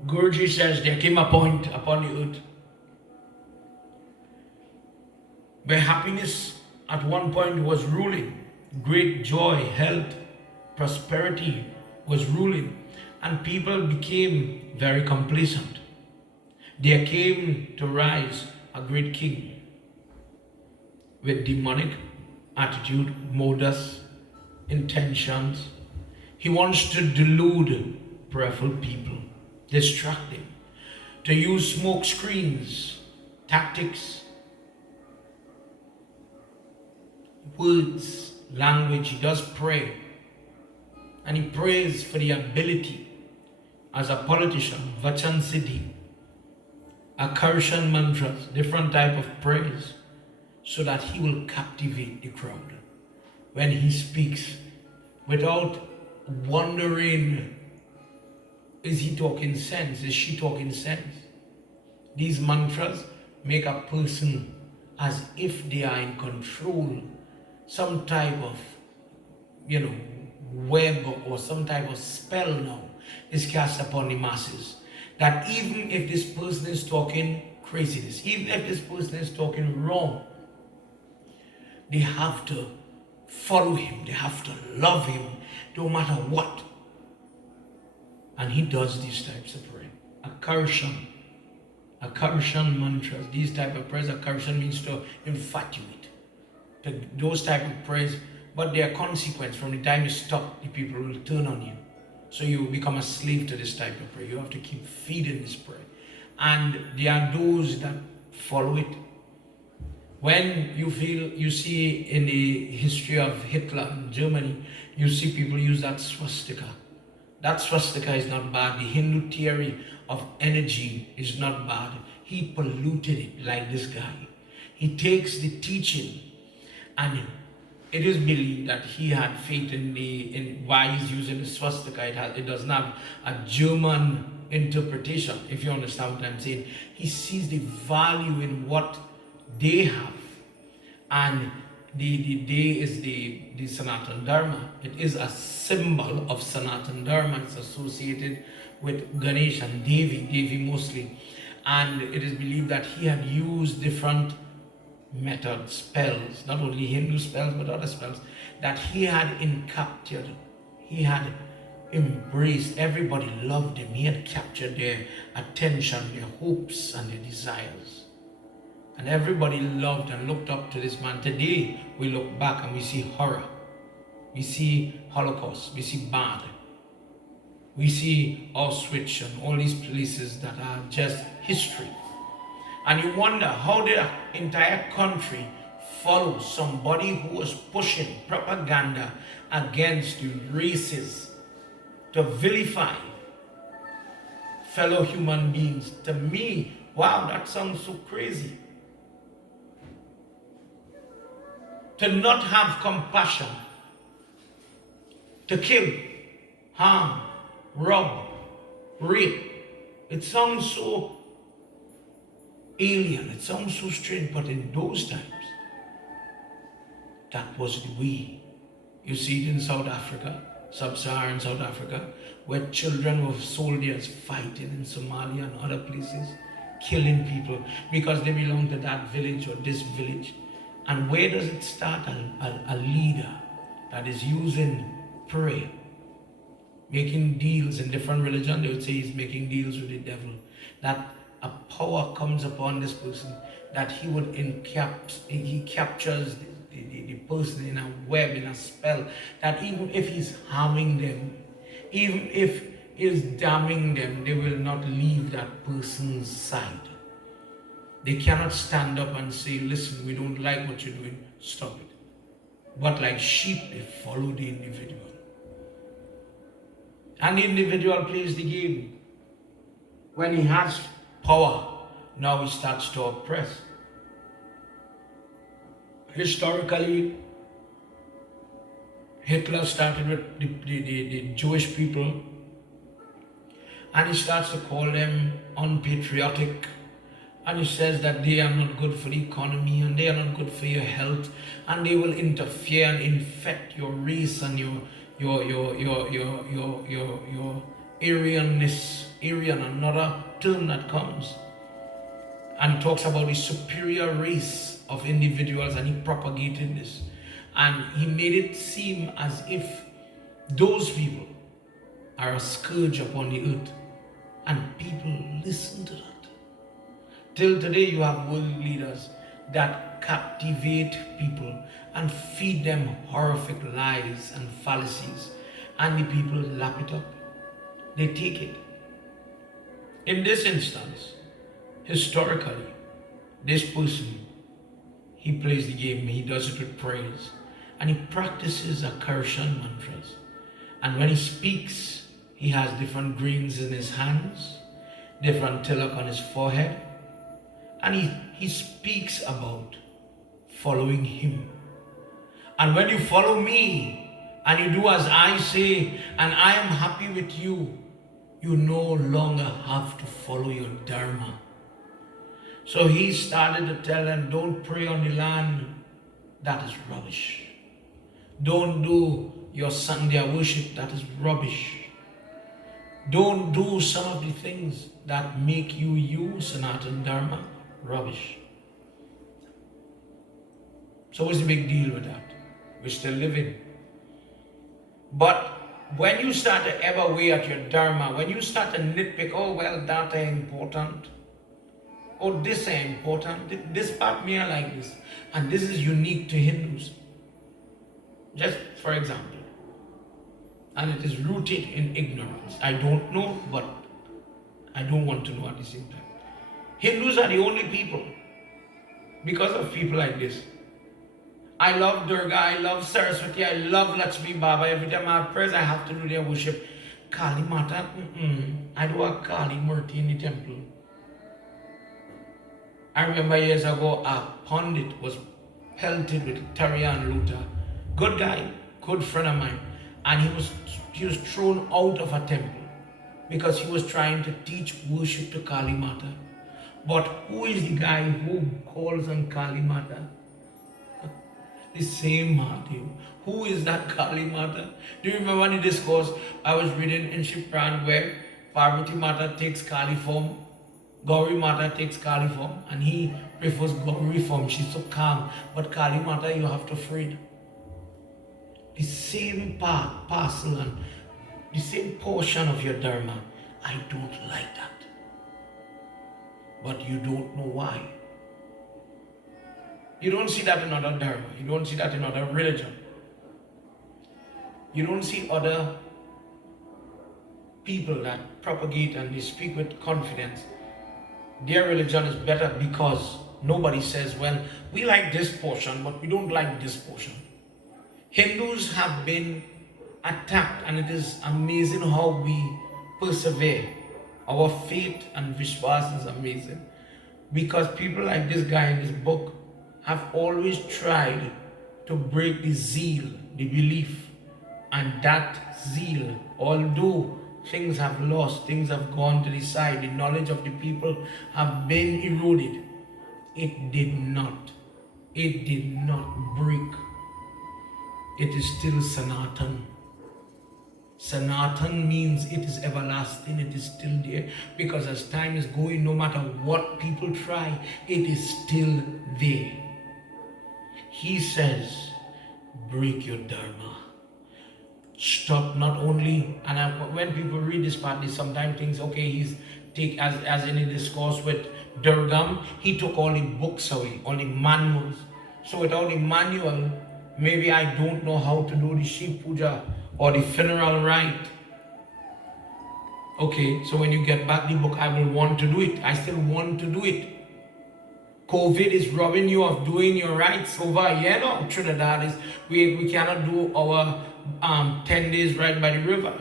Guruji says there came a point upon the earth where happiness at one point was ruling, great joy, health, prosperity was ruling, and people became very complacent. There came to rise a great king with demonic attitude, modus, intentions. He wants to delude prayerful people, distract them, to use smoke screens, tactics, words, language. He does pray, and he prays for the ability as a politician, Vachan Siddhi, Invocation Mantras, different type of praise, so that he will captivate the crowd when he speaks without wondering, is he talking sense? Is she talking sense? These mantras make a person as if they are in control, some type of, web or some type of spell now is cast upon the masses. That even if this person is talking craziness, even if this person is talking wrong, they have to follow him, they have to love him, no matter what. And he does these types of prayer. Invocation mantras, these type of prayers. Invocation means to infatuate. Those type of prayers, but their consequence, from the time you stop, the people will turn on you. So you become a slave to this type of prayer. You have to keep feeding this prayer. And there are those that follow it. When you see in the history of Hitler in Germany, you see people use that swastika. That swastika is not bad. The Hindu theory of energy is not bad. He polluted it like this guy. He takes the teaching, and it is believed that he had faith in why he's using the swastika. It doesn't have a German interpretation, if you understand what I'm saying. He sees the value in what they have, and the day is the Sanatan Dharma. It is a symbol of Sanatan Dharma. It's associated with Ganesh and Devi mostly, and it is believed that he had used different methods, spells, not only Hindu spells but other spells, that he had captured, he had embraced. Everybody loved him. He had captured their attention, their hopes and their desires, and everybody loved and looked up to this man. Today we look back and we see horror, we see Holocaust, we see bad, we see Auschwitz and all these places that are just history. And you wonder, how did an entire country follow somebody who was pushing propaganda against the races, to vilify fellow human beings? To me, wow, that sounds so crazy. To not have compassion, to kill, harm, rob, rape. It sounds so alien, it sounds so strange, but in those times, that was the way. You see it in South Africa, sub-Saharan South Africa, where children of soldiers fighting in Somalia and other places, killing people because they belong to that village or this village. And where does it start? A leader that is using prayer, making deals in different religions. They would say he's making deals with the devil. That a power comes upon this person, that he captures the person in a web, in a spell, that even if he's harming them, Even if it's damning them, they will not leave that person's side. They cannot stand up and say, listen, we don't like what you're doing, stop it. But like sheep, they follow the individual. And the individual plays the game. When he has power, now he starts to oppress. Historically, Hitler started with the Jewish people, and he starts to call them unpatriotic, and he says that they are not good for the economy and they are not good for your health, and they will interfere and infect your race and your Aryanness, Aryan, another term that comes. And he talks about the superior race of individuals, and he propagated this. And he made it seem as if those people are a scourge upon the earth. And people listen to that. Till today you have world leaders that captivate people and feed them horrific lies and fallacies. And the people lap it up. They take it. In this instance, historically, this person, he plays the game, he does it with praise. And he practices Invocation Mantras. And when he speaks, he has different greens in his hands, different tilak on his forehead. And he speaks about following him. And when you follow me, and you do as I say, and I am happy with you, you no longer have to follow your dharma. So he started to tell them, don't pray on the land. That is rubbish. Don't do your Sunday worship. That is rubbish. Don't do some of the things that make you Sanatan Dharma. Rubbish. So what's the big deal with that? We're still living. But when you start to ebb away at your dharma, when you start to nitpick, oh well, that ain't important. Oh, this ain't important. This part me I like this. And this is unique to Hindus. Just for example. And it is rooted in ignorance. I don't know, but I don't want to know at the same time. Hindus are the only people, because of people like this. I love Durga, I love Saraswati, I love Lakshmi Baba. Every time I have prayers, I have to do their worship. Kali Mata, I do a Kali Murti in the temple. I remember years ago, a pundit was pelted with Tarian Luta. Good guy, good friend of mine. And he was thrown out of a temple because he was trying to teach worship to Kali Mata. But who is the guy who calls on Kali Mata? The same Mahadev. Who is that Kali Mata? Do you remember the discourse I was reading in Shipran where Parvati Mata takes Kali form, Gauri Mata takes Kali form, and he prefers Gauri form. She's so calm. But Kali Mata, you have to afraid. The same part, parcel, and the same portion of your dharma. I don't like that. But you don't know why. You don't see that in other dharma. You don't see that in other religion. You don't see other people that propagate and they speak with confidence. Their religion is better because nobody says, well, we like this portion, but we don't like this portion. Hindus have been attacked, and it is amazing how we persevere. Our faith and Vishwas is amazing. Because people like this guy in this book have always tried to break the zeal, the belief. And that zeal, although things have lost, things have gone to the side, the knowledge of the people have been eroded, it did not break. It is still Sanatan. Sanatan means it is everlasting, it is still there. Because as time is going, no matter what people try, it is still there. He says, break your dharma. Stop not only, and when people read this part, they sometimes think, okay, he's take as in a discourse with Durgam, he took all the books away, all the manuals. So without the manual, maybe I don't know how to do the Shiv Puja or the funeral rite. Okay, so when you get back the book, I will want to do it. I still want to do it. COVID is robbing you of doing your rights over here. No, Trinidad is, we cannot do our 10 days right by the river.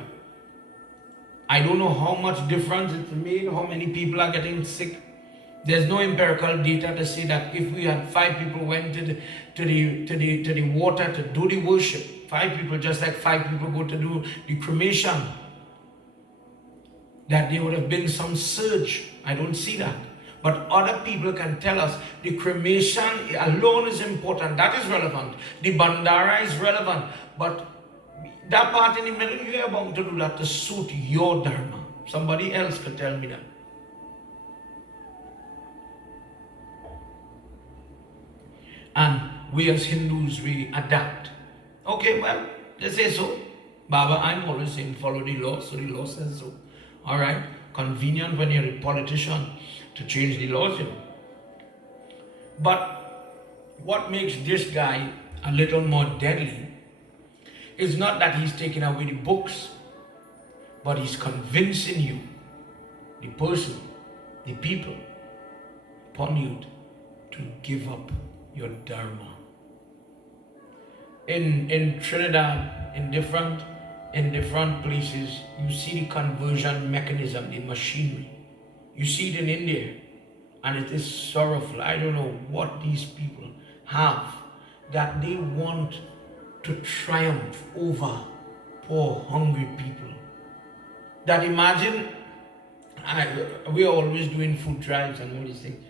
I don't know how much difference it's made, how many people are getting sick. There's no empirical data to say that if we had 5 people went to the water to do the worship, 5 people, just like 5 people go to do the cremation, that there would have been some surge. I don't see that. But other people can tell us the cremation alone is important. That is relevant. The bandara is relevant. But that part in the middle, you are bound to do that to suit your dharma. Somebody else could tell me that. And we as Hindus, we adapt. Okay, well, they say so. Baba, I'm always saying follow the law, so the law says so. All right, convenient when you're a politician to change the laws, you know. But what makes this guy a little more deadly is not that he's taking away the books, but he's convincing you, the person, the people, upon you to give up your dharma. In Trinidad, in different places, you see the conversion mechanism, the machinery. You see it in India, and it is sorrowful. I don't know what these people have, that they want to triumph over poor, hungry people. That imagine, we are always doing food drives and all these things.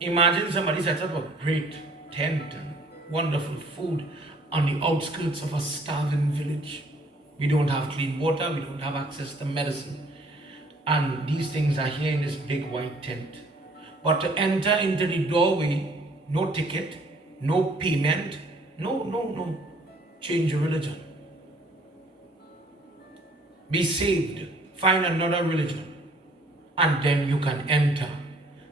Imagine somebody sets up a great tent and wonderful food on the outskirts of a starving village. We don't have clean water, we don't have access to medicine. And these things are here in this big white tent. But to enter into the doorway, no ticket, no payment, no. Change your religion. Be saved. Find another religion. And then you can enter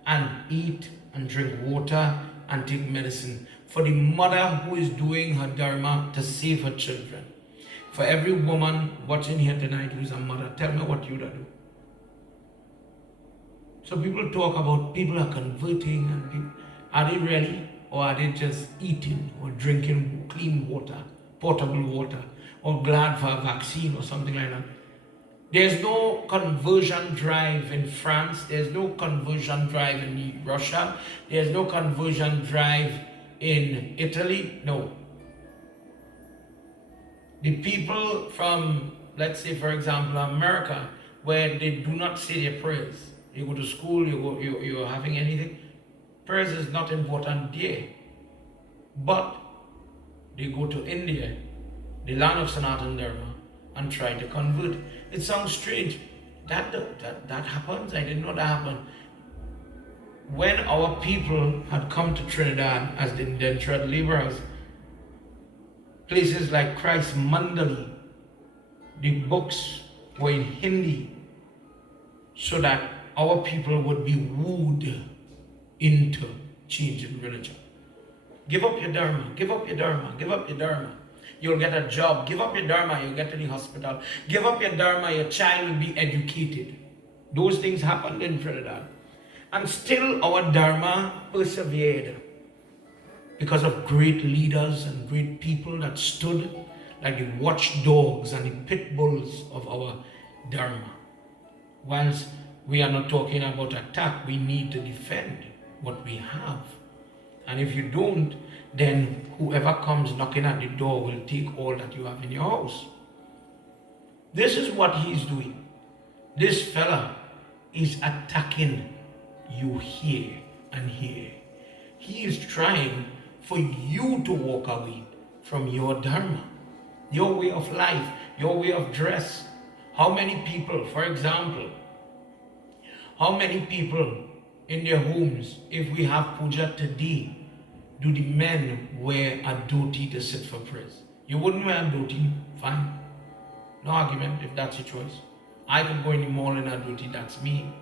and eat and drink water and take medicine. For the mother who is doing her dharma to save her children. For every woman watching here tonight who is a mother, tell me what you do. So people talk about people are converting, and people, are they really? Or are they just eating or drinking clean water, potable water, or glad for a vaccine or something like that? There's no conversion drive in France. There's no conversion drive in Russia. There's no conversion drive in Italy. No. The people from, let's say for example, America, where they do not say their prayers. You go to school, you're having anything. Prayers is not important there. But they go to India, the land of Sanatana Dharma, and try to convert. It sounds strange. That happens. I didn't know that happened. When our people had come to Trinidad as the indentured laborers, places like Christ Mandali, the books were in Hindi, so that our people would be wooed into changing religion. Give up your dharma, give up your dharma, give up your dharma. You'll get a job. Give up your dharma, you'll get to the hospital. Give up your dharma, your child will be educated. Those things happened in Trinidad. And still our dharma persevered because of great leaders and great people that stood like the watchdogs and the pit bulls of our dharma. Whilst we are not talking about attack, we need to defend what we have. And if you don't, then whoever comes knocking at the door will take all that you have in your house. This is what he's doing. This fella is attacking you here and here. He is trying for you to walk away from your dharma, your way of life, your way of dress. How many people, for example, how many people in their homes, if we have puja today, do the men wear a dhoti to sit for prayers? You wouldn't wear a dhoti, fine. No argument if that's your choice. I could go in the mall in a dhoti, that's me.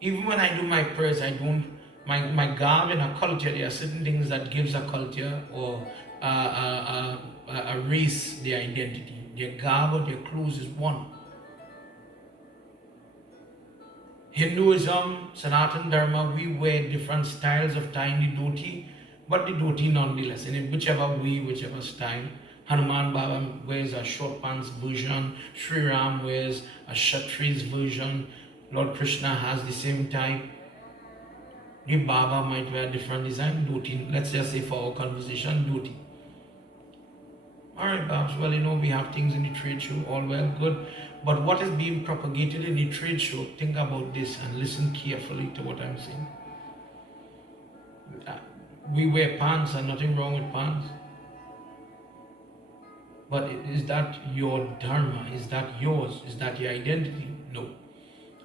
Even when I do my prayers, I don't, my garb in a culture, there are certain things that gives a culture or a race their identity. Their garb or their clothes is one. Hinduism, Sanatan Dharma, we wear different styles of tying the dhoti, but the dhoti nonetheless, in whichever way, whichever style. Hanuman Baba wears a short pants version, Sri Ram wears a Kshatriya's version, Lord Krishna has the same type. The Baba might wear a different design, dhoti, let's just say for our conversation, dhoti. Alright, Babs, well, we have things in the trade show, all well, good. But what is being propagated in the trade show, think about this and listen carefully to what I'm saying. We wear pants and nothing wrong with pants. But is that your dharma? Is that yours? Is that your identity? No.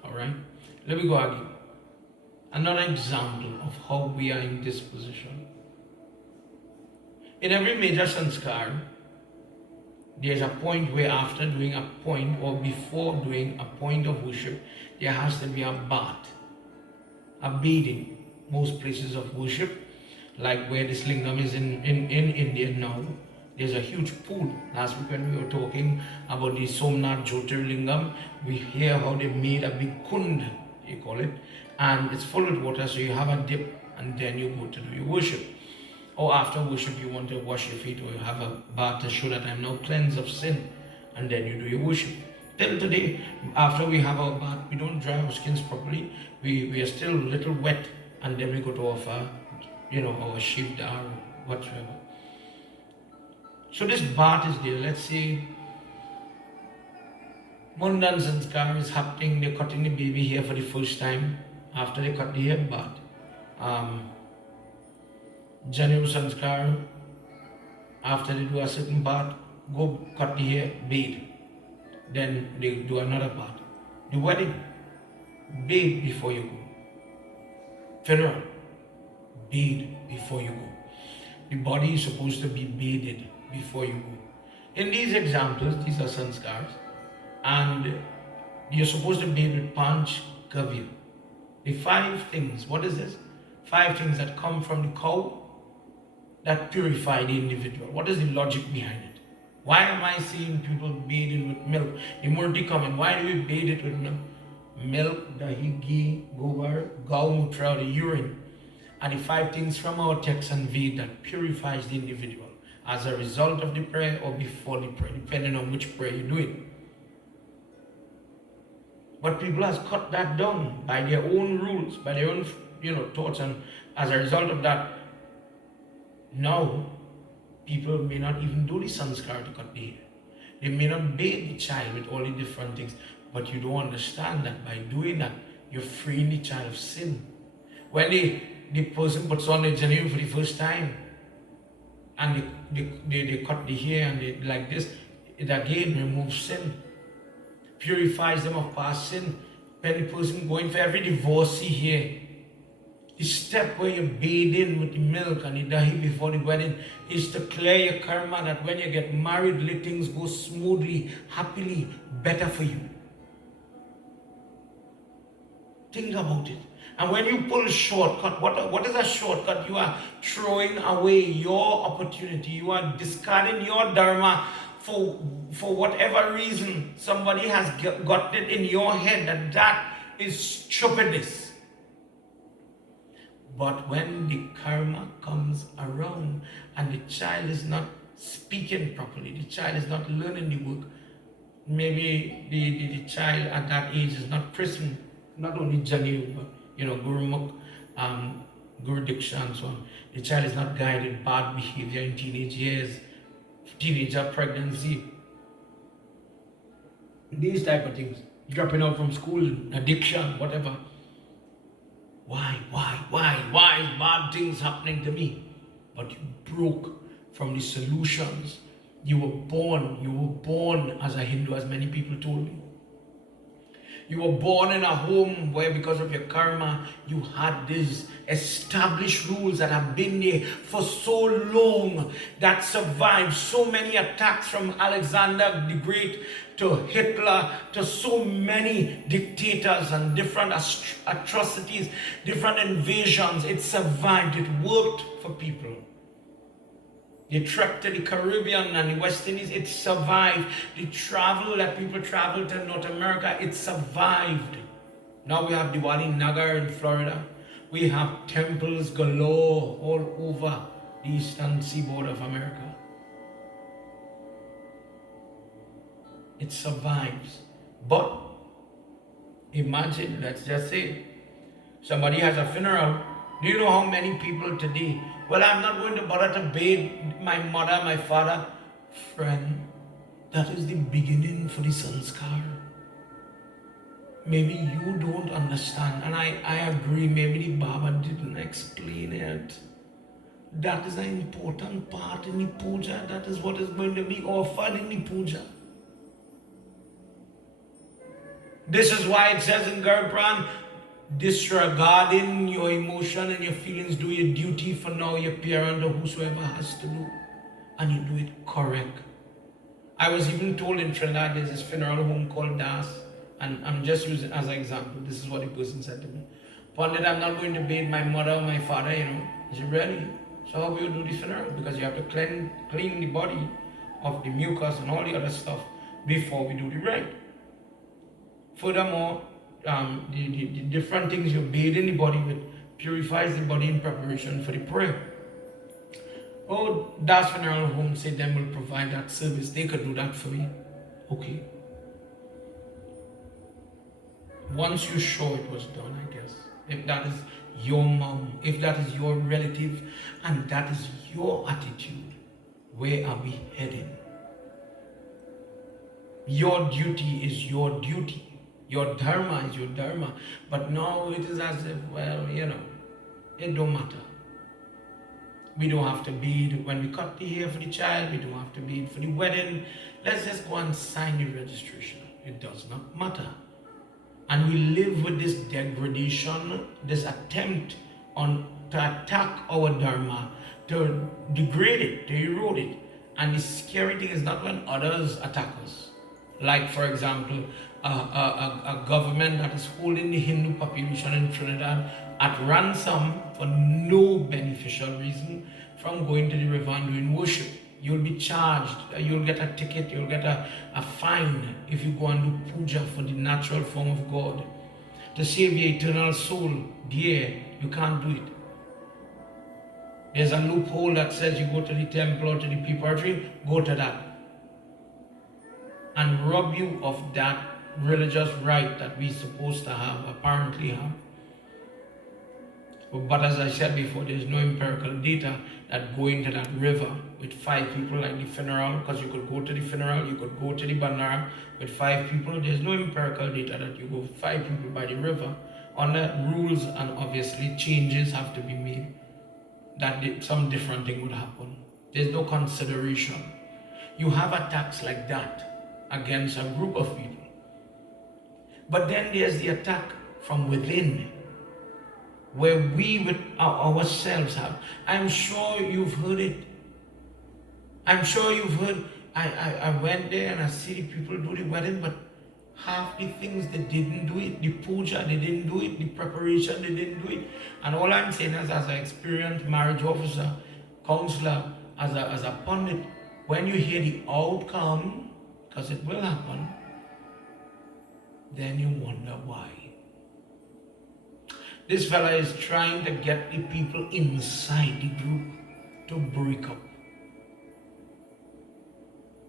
Alright? Let me go again. Another example of how we are in this position. In every major sanskar, there's a point where after doing a point or before doing a point of worship, there has to be a bath, a bathing. Most places of worship, like where this lingam is in India now, there's a huge pool. Last week when we were talking about the Somnath Jyotirlingam, we hear how they made a big kund, they call it, and it's full with water, so you have a dip and then you go to do your worship. Or after worship you want to wash your feet or you have a bath to show that I'm now cleansed of sin, and then you do your worship. Till today, after we have our bath, we don't dry our skins properly, we are still a little wet, and then we go to offer, our Shiva or whatsoever. So this bath is there. Let's say Mundan Sanskar is happening, they're cutting the baby hair for the first time. After they cut the hair, bath. Janu Sanskar, after they do a certain bath, go cut the hair, bathe. Then they do another bath. The wedding, bathe before you go. Funeral, bathe before you go. The body is supposed to be bathed before you go. In these examples, these are sanskars, and you're supposed to bathe with Panch Gavya. The 5 things, what is this? 5 things that come from the cow that purify the individual. What is the logic behind it? Why am I seeing people bathing with milk? The Murti comment, why do we bathe it with milk? Milk, dahi, ghee, gobar, gaumutra, the urine, and the 5 things from our text and Ved that purifies the individual as a result of the prayer or before the prayer, depending on which prayer you do it. But people has cut that down by their own rules, by their own thoughts, and as a result of that, now people may not even do the sanskar to cut the hair. They may not bathe the child with all the different things, but you don't understand that by doing that, you're freeing the child of sin. When the person puts on the janu for the first time, and they cut the hair and they like this, it again removes sin, purifies them of past sin. When the person going for every divorcee here, the step where you bathe in with the milk and the dahi before the wedding is to clear your karma, that when you get married, let things go smoothly, happily, better for you. Think about it. And when you pull a shortcut, what is a shortcut? You are throwing away your opportunity. You are discarding your dharma for whatever reason. Somebody has got it in your head that is stupidness. But when the karma comes around and the child is not speaking properly, the child is not learning the work, maybe the child at that age is not christened, not only Janu, but Gurumukh, Guru Diksha and so on. The child is not guided, bad behavior in teenage years, teenager pregnancy, these type of things, dropping out from school, addiction, whatever. Why is bad things happening to me? But you broke from the solutions. You were born as a Hindu, as many people told me. You were born in a home where, because of your karma, you had these established rules that have been there for so long, that survived so many attacks from Alexander the Great to Hitler to so many dictators and different atrocities, different invasions. It survived. It worked for people. The trek to the Caribbean and the West Indies, it survived. The travel that people traveled to North America, it survived. Now we have Diwali Nagar in Florida. We have temples galore all over the eastern seaboard of America. It survives. But imagine, let's just say, somebody has a funeral. Do you know how many people today? Well, I'm not going to bother to bathe my mother, my father. Friend, that is the beginning for the sanskar. Maybe you don't understand, and I agree, maybe the Baba didn't explain it. That is an important part in the puja. That is what is going to be offered in the puja. This is why it says in Garpran, disregarding your emotion and your feelings, do your duty for now, your parent or whosoever has to do. And you do it correct. I was even told in Trinidad there's this funeral home called Das, and I'm just using as an example. This is what the person said to me. Pandit, I'm not going to bathe my mother or my father, I said, really? So how will you do the funeral? Because you have to clean the body of the mucus and all the other stuff before we do the rite. Furthermore, the different things you bathe in the body with purifies the body in preparation for the prayer. Oh, Das Funeral Home said them will provide that service. They could do that for me. Okay. Once you show it was done, I guess. If that is your mom, if that is your relative, and that is your attitude, where are we heading? Your duty is your duty. Your dharma is your dharma. But now it is as if, well, it don't matter. We don't have to bead when we cut the hair for the child. We don't have to bead for the wedding. Let's just go and sign the registration. It does not matter. And we live with this degradation, this attempt to attack our dharma, to degrade it, to erode it. And the scary thing is not when others attack us. Like, for example, a government that is holding the Hindu population in Trinidad at ransom for no beneficial reason from going to the river and doing worship. You'll be charged, you'll get a ticket, you'll get a fine if you go and do puja for the natural form of God. To save your eternal soul, dear, you can't do it. There's a loophole that says you go to the temple or to the preparatory, go to that. And rob you of that religious right that we're supposed to have, apparently have. But as I said before, there's no empirical data that going to that river with 5 people like the funeral, because you could go to the funeral, you could go to the bandara with 5 people. There's no empirical data that you go with 5 people by the river. Under rules and obviously changes have to be made, that some different thing would happen. There's no consideration. You have attacks like that against a group of people. But then there's the attack from within, where we with ourselves have. I'm sure you've heard it. I'm sure you've heard, I went there and I see the people do the wedding, but half the things they didn't do it. The puja, they didn't do it. The preparation, they didn't do it. And all I'm saying is, as an experienced marriage officer, counselor, as a pundit, when you hear the outcome, because it will happen, then you wonder why. This fella is trying to get the people inside the group to break up.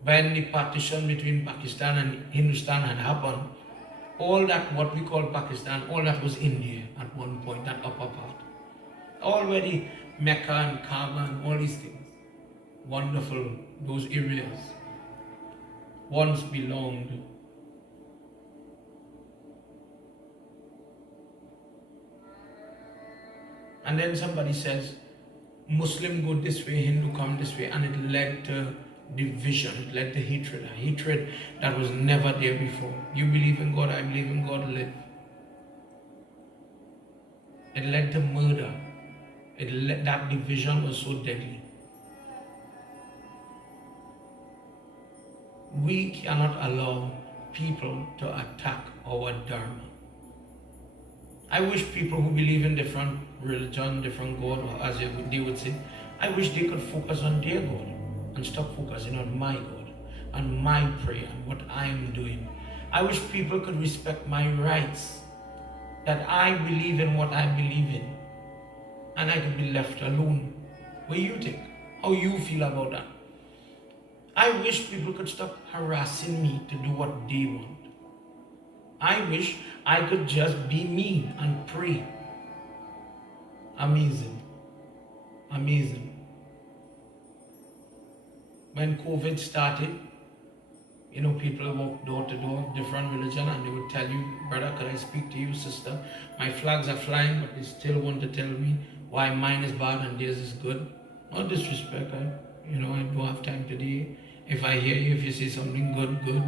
When the partition between Pakistan and Hindustan had happened, all that what we call Pakistan, all that was India at one point, that upper part. Already Mecca and Kaaba and all these things. Wonderful, those areas once belonged. And then somebody says, Muslim go this way, Hindu come this way, and it led to division, it led to hatred, a hatred that was never there before. You believe in God, I believe in God, live. It led to murder. That division was so deadly. We cannot allow people to attack our dharma. I wish people who believe in different religion, different God, or as they would say, I wish they could focus on their God and stop focusing on my God and my prayer and what I am doing. I wish people could respect my rights that I believe in what I believe in, and I could be left alone. What do you think? How you feel about that? I wish people could stop harassing me to do what they want. I wish I could just be me and pray. Amazing. Amazing. When COVID started, people walk door to door of different religion and they would tell you, brother, could I speak to you, sister? My flags are flying, but they still want to tell me why mine is bad and theirs is good. No disrespect, I don't have time today. If I hear you, if you say something good, good.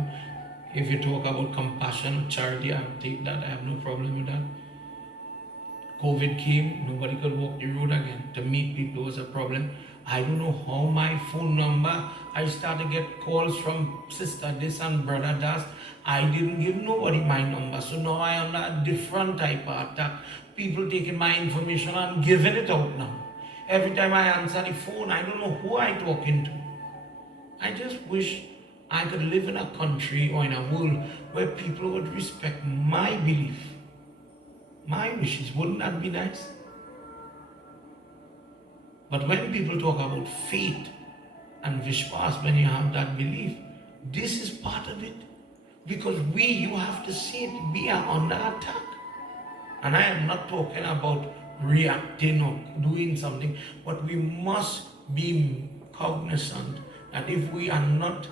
If you talk about compassion, charity, I will take that. I have no problem with that. COVID came, nobody could walk the road again. To meet people was a problem. I don't know how my phone number, I started to get calls from sister this and brother that. I didn't give nobody my number. So now I am a different type of attack. People taking my information and giving it out now. Every time I answer the phone, I don't know who I'm talking to. I just wish I could live in a country or in a world where people would respect my belief, my wishes. Wouldn't that be nice? But when people talk about faith and Vishwas, when you have that belief, this is part of it. Because you have to see it, we are under attack. And I am not talking about reacting or doing something, but we must be cognizant that if we are not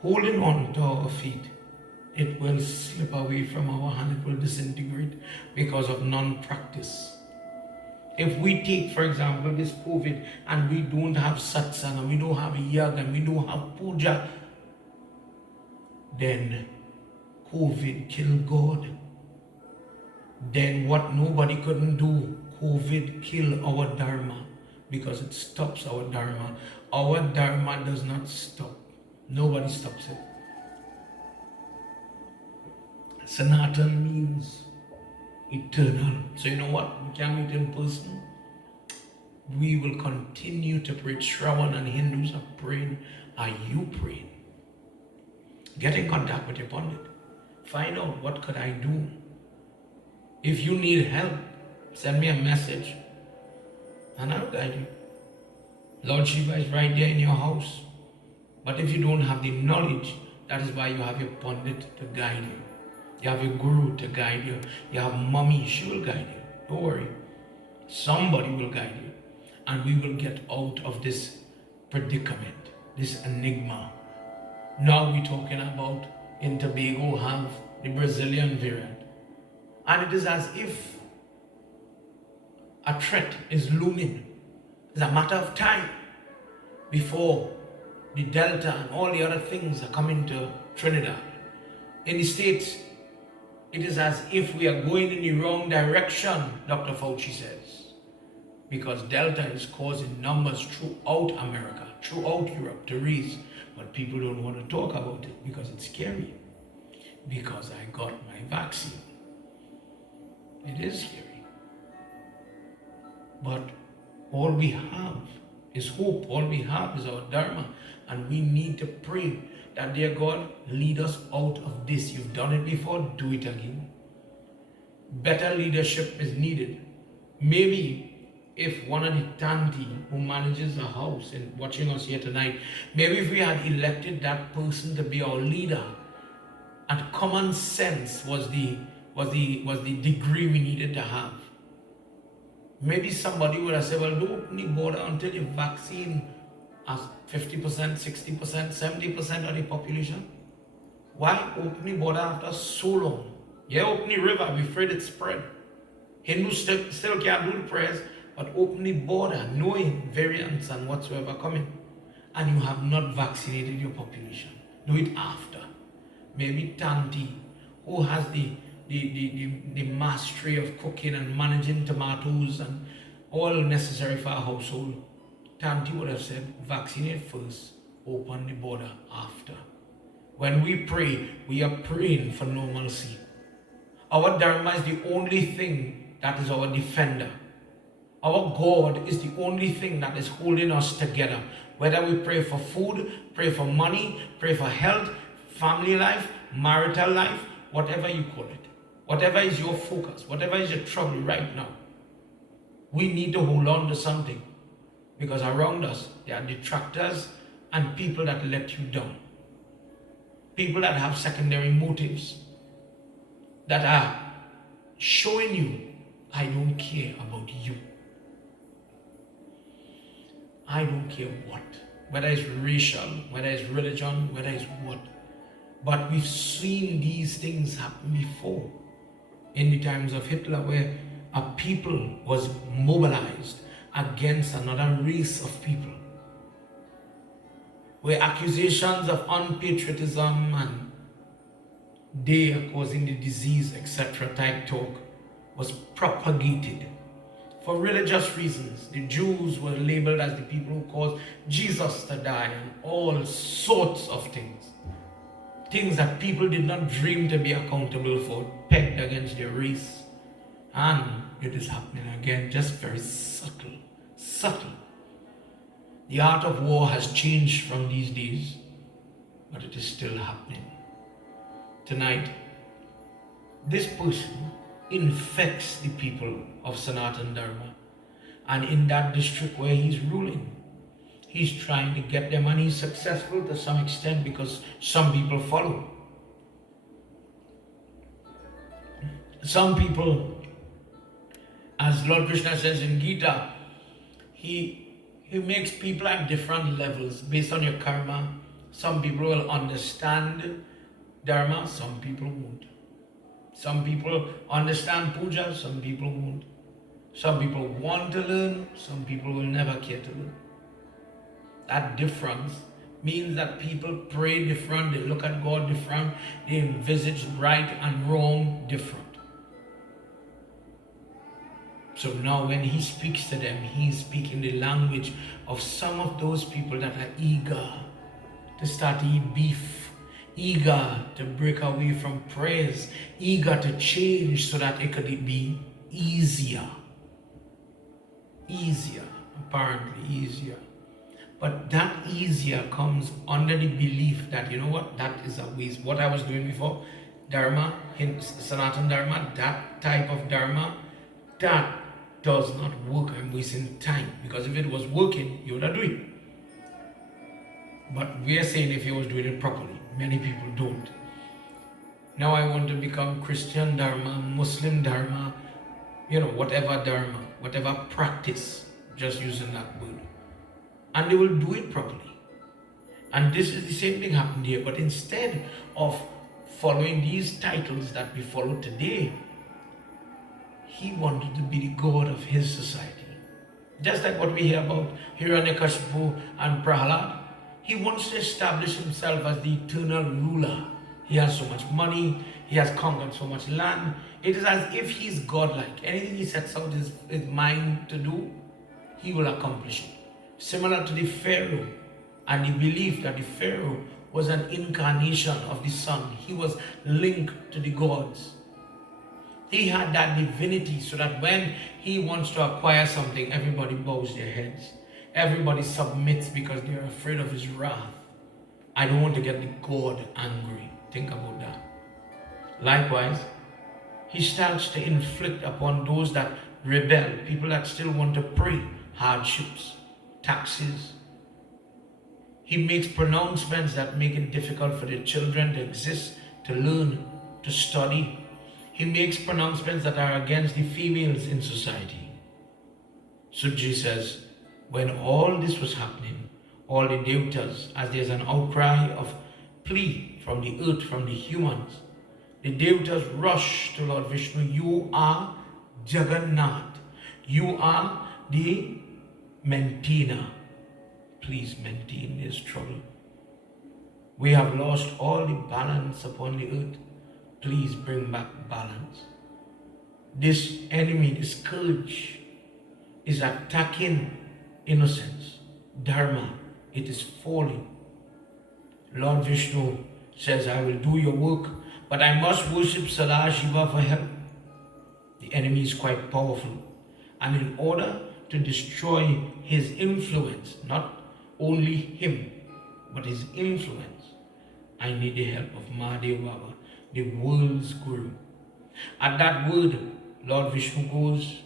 holding on to our feet, it will slip away from our hand, it will disintegrate because of non-practice. If we take, for example, this COVID and we don't have satsang, and we don't have Yagna, and we don't have Puja, then COVID killed God. Then what nobody couldn't do, COVID killed our Dharma because it stops our Dharma. Our Dharma does not stop. Nobody stops it. Sanatan means eternal. So you know what? We can't meet in person. We will continue to pray. Shravan and Hindus are praying. Are you praying? Get in contact with your Pandit. Find out what could I do. If you need help, send me a message and I'll guide you. Lord Shiva is right there in your house. But if you don't have the knowledge, that is why you have your Pandit to guide you. You have your Guru to guide you. You have Mommy, she will guide you. Don't worry. Somebody will guide you. And we will get out of this predicament, this enigma. Now we're talking about in Tobago have the Brazilian variant. And it is as if a threat is looming. It's a matter of time before the Delta and all the other things are coming to Trinidad. In the States, it is as if we are going in the wrong direction, Dr. Fauci says. Because Delta is causing numbers throughout America, throughout Europe to raise. But people don't want to talk about it because it's scary. Because I got my vaccine. It is scary. But all we have is hope. All we have is our Dharma. And we need to pray that, dear God, lead us out of this. You've done it before, do it again. Better leadership is needed. Maybe if one of the Tanti who manages a house and watching us here tonight, maybe if we had elected that person to be our leader, and common sense was the degree we needed to have. Maybe somebody would have said, well, don't open the border until the vaccine has 50%, 60%, 70% of the population. Why open the border after so long? Yeah, open the river, we're afraid it spread. Hindus still can't do the prayers, but open the border, knowing variants and whatsoever coming. And you have not vaccinated your population. Do it after. Maybe Tanti, who has the mastery of cooking and managing tomatoes and all necessary for a household, Tanti would have said, vaccinate first, open the border after. When we pray, we are praying for normalcy. Our Dharma is the only thing that is our defender. Our God is the only thing that is holding us together. Whether we pray for food, pray for money, pray for health, family life, marital life, whatever you call it. whatever is your focus, whatever is your trouble right now, we need to hold on to something, because around us there are detractors and people that let you down. People that have secondary motives, that are showing you, I don't care about you. I don't care what. Whether it's racial, whether it's religion, whether it's what. But we've seen these things happen before. In the times of Hitler, where a people was mobilized against another race of people, where accusations of unpatriotism and they are causing the disease, etc. type talk was propagated for religious reasons. The Jews were labeled as the people who caused Jesus to die, and all sorts of things. Things that people did not dream to be accountable for, pegged against their race. And it is happening again, just very subtle. Subtle. The art of war has changed from these days, but it is still happening. Tonight, this person infects the people of Sanatan Dharma, and in that district where he's ruling, he's trying to get them, and he's successful to some extent because some people follow. Some people, as Lord Krishna says in Gita, he makes people at different levels based on your karma. Some people will understand Dharma, some people won't. Some people understand puja, some people won't. Some people want to learn, some people will never care to learn. That difference means that people pray different, they look at God different, they envisage right and wrong different. So now when he speaks to them, he's speaking the language of some of those people that are eager to start to eat beef, eager to break away from prayers, eager to change so that it could be easier. Easier, apparently easier. But that easier comes under the belief that, you know what, that is a waste. What I was doing before, Dharma, Sanatan Dharma, that type of Dharma, that does not work. I'm wasting time. Because if it was working, you would have done it. But we are saying if you was doing it properly. Many people don't. Now I want to become Christian Dharma, Muslim Dharma, whatever Dharma, whatever practice, just using that word. And they will do it properly. And this is the same thing happened here. But instead of following these titles that we follow today, he wanted to be the God of his society. Just like what we hear about Hiranyakashipu and Prahalad. He wants to establish himself as the eternal ruler. He has so much money, he has conquered so much land. It is as if he's godlike. Anything he sets out his mind to do, he will accomplish it. Similar to the Pharaoh and the belief that the Pharaoh was an incarnation of the sun. He was linked to the gods. He had that divinity so that when he wants to acquire something, everybody bows their heads. Everybody submits because they're afraid of his wrath. I don't want to get the God angry. Think about that. Likewise, he starts to inflict upon those that rebel, people that still want to pray, hardships, taxes. He makes pronouncements that make it difficult for their children to exist, to learn, to study. He makes pronouncements that are against the females in society. Sujji says, when all this was happening, all the devatas, as there's an outcry of plea from the earth, from the humans, the devatas rush to Lord Vishnu. You are Jagannath. You are the maintainer. Please maintain this trouble. We have lost all the balance upon the earth. Please bring back balance. This enemy, this scourge, is attacking innocence, dharma. It is falling. Lord Vishnu says, I will do your work, but I must worship Shiva for help. The enemy is quite powerful. And in order to destroy his influence, not only him, but his influence, I need the help of Mahadev Baba, the world's guru. At that word, Lord Vishnu goes,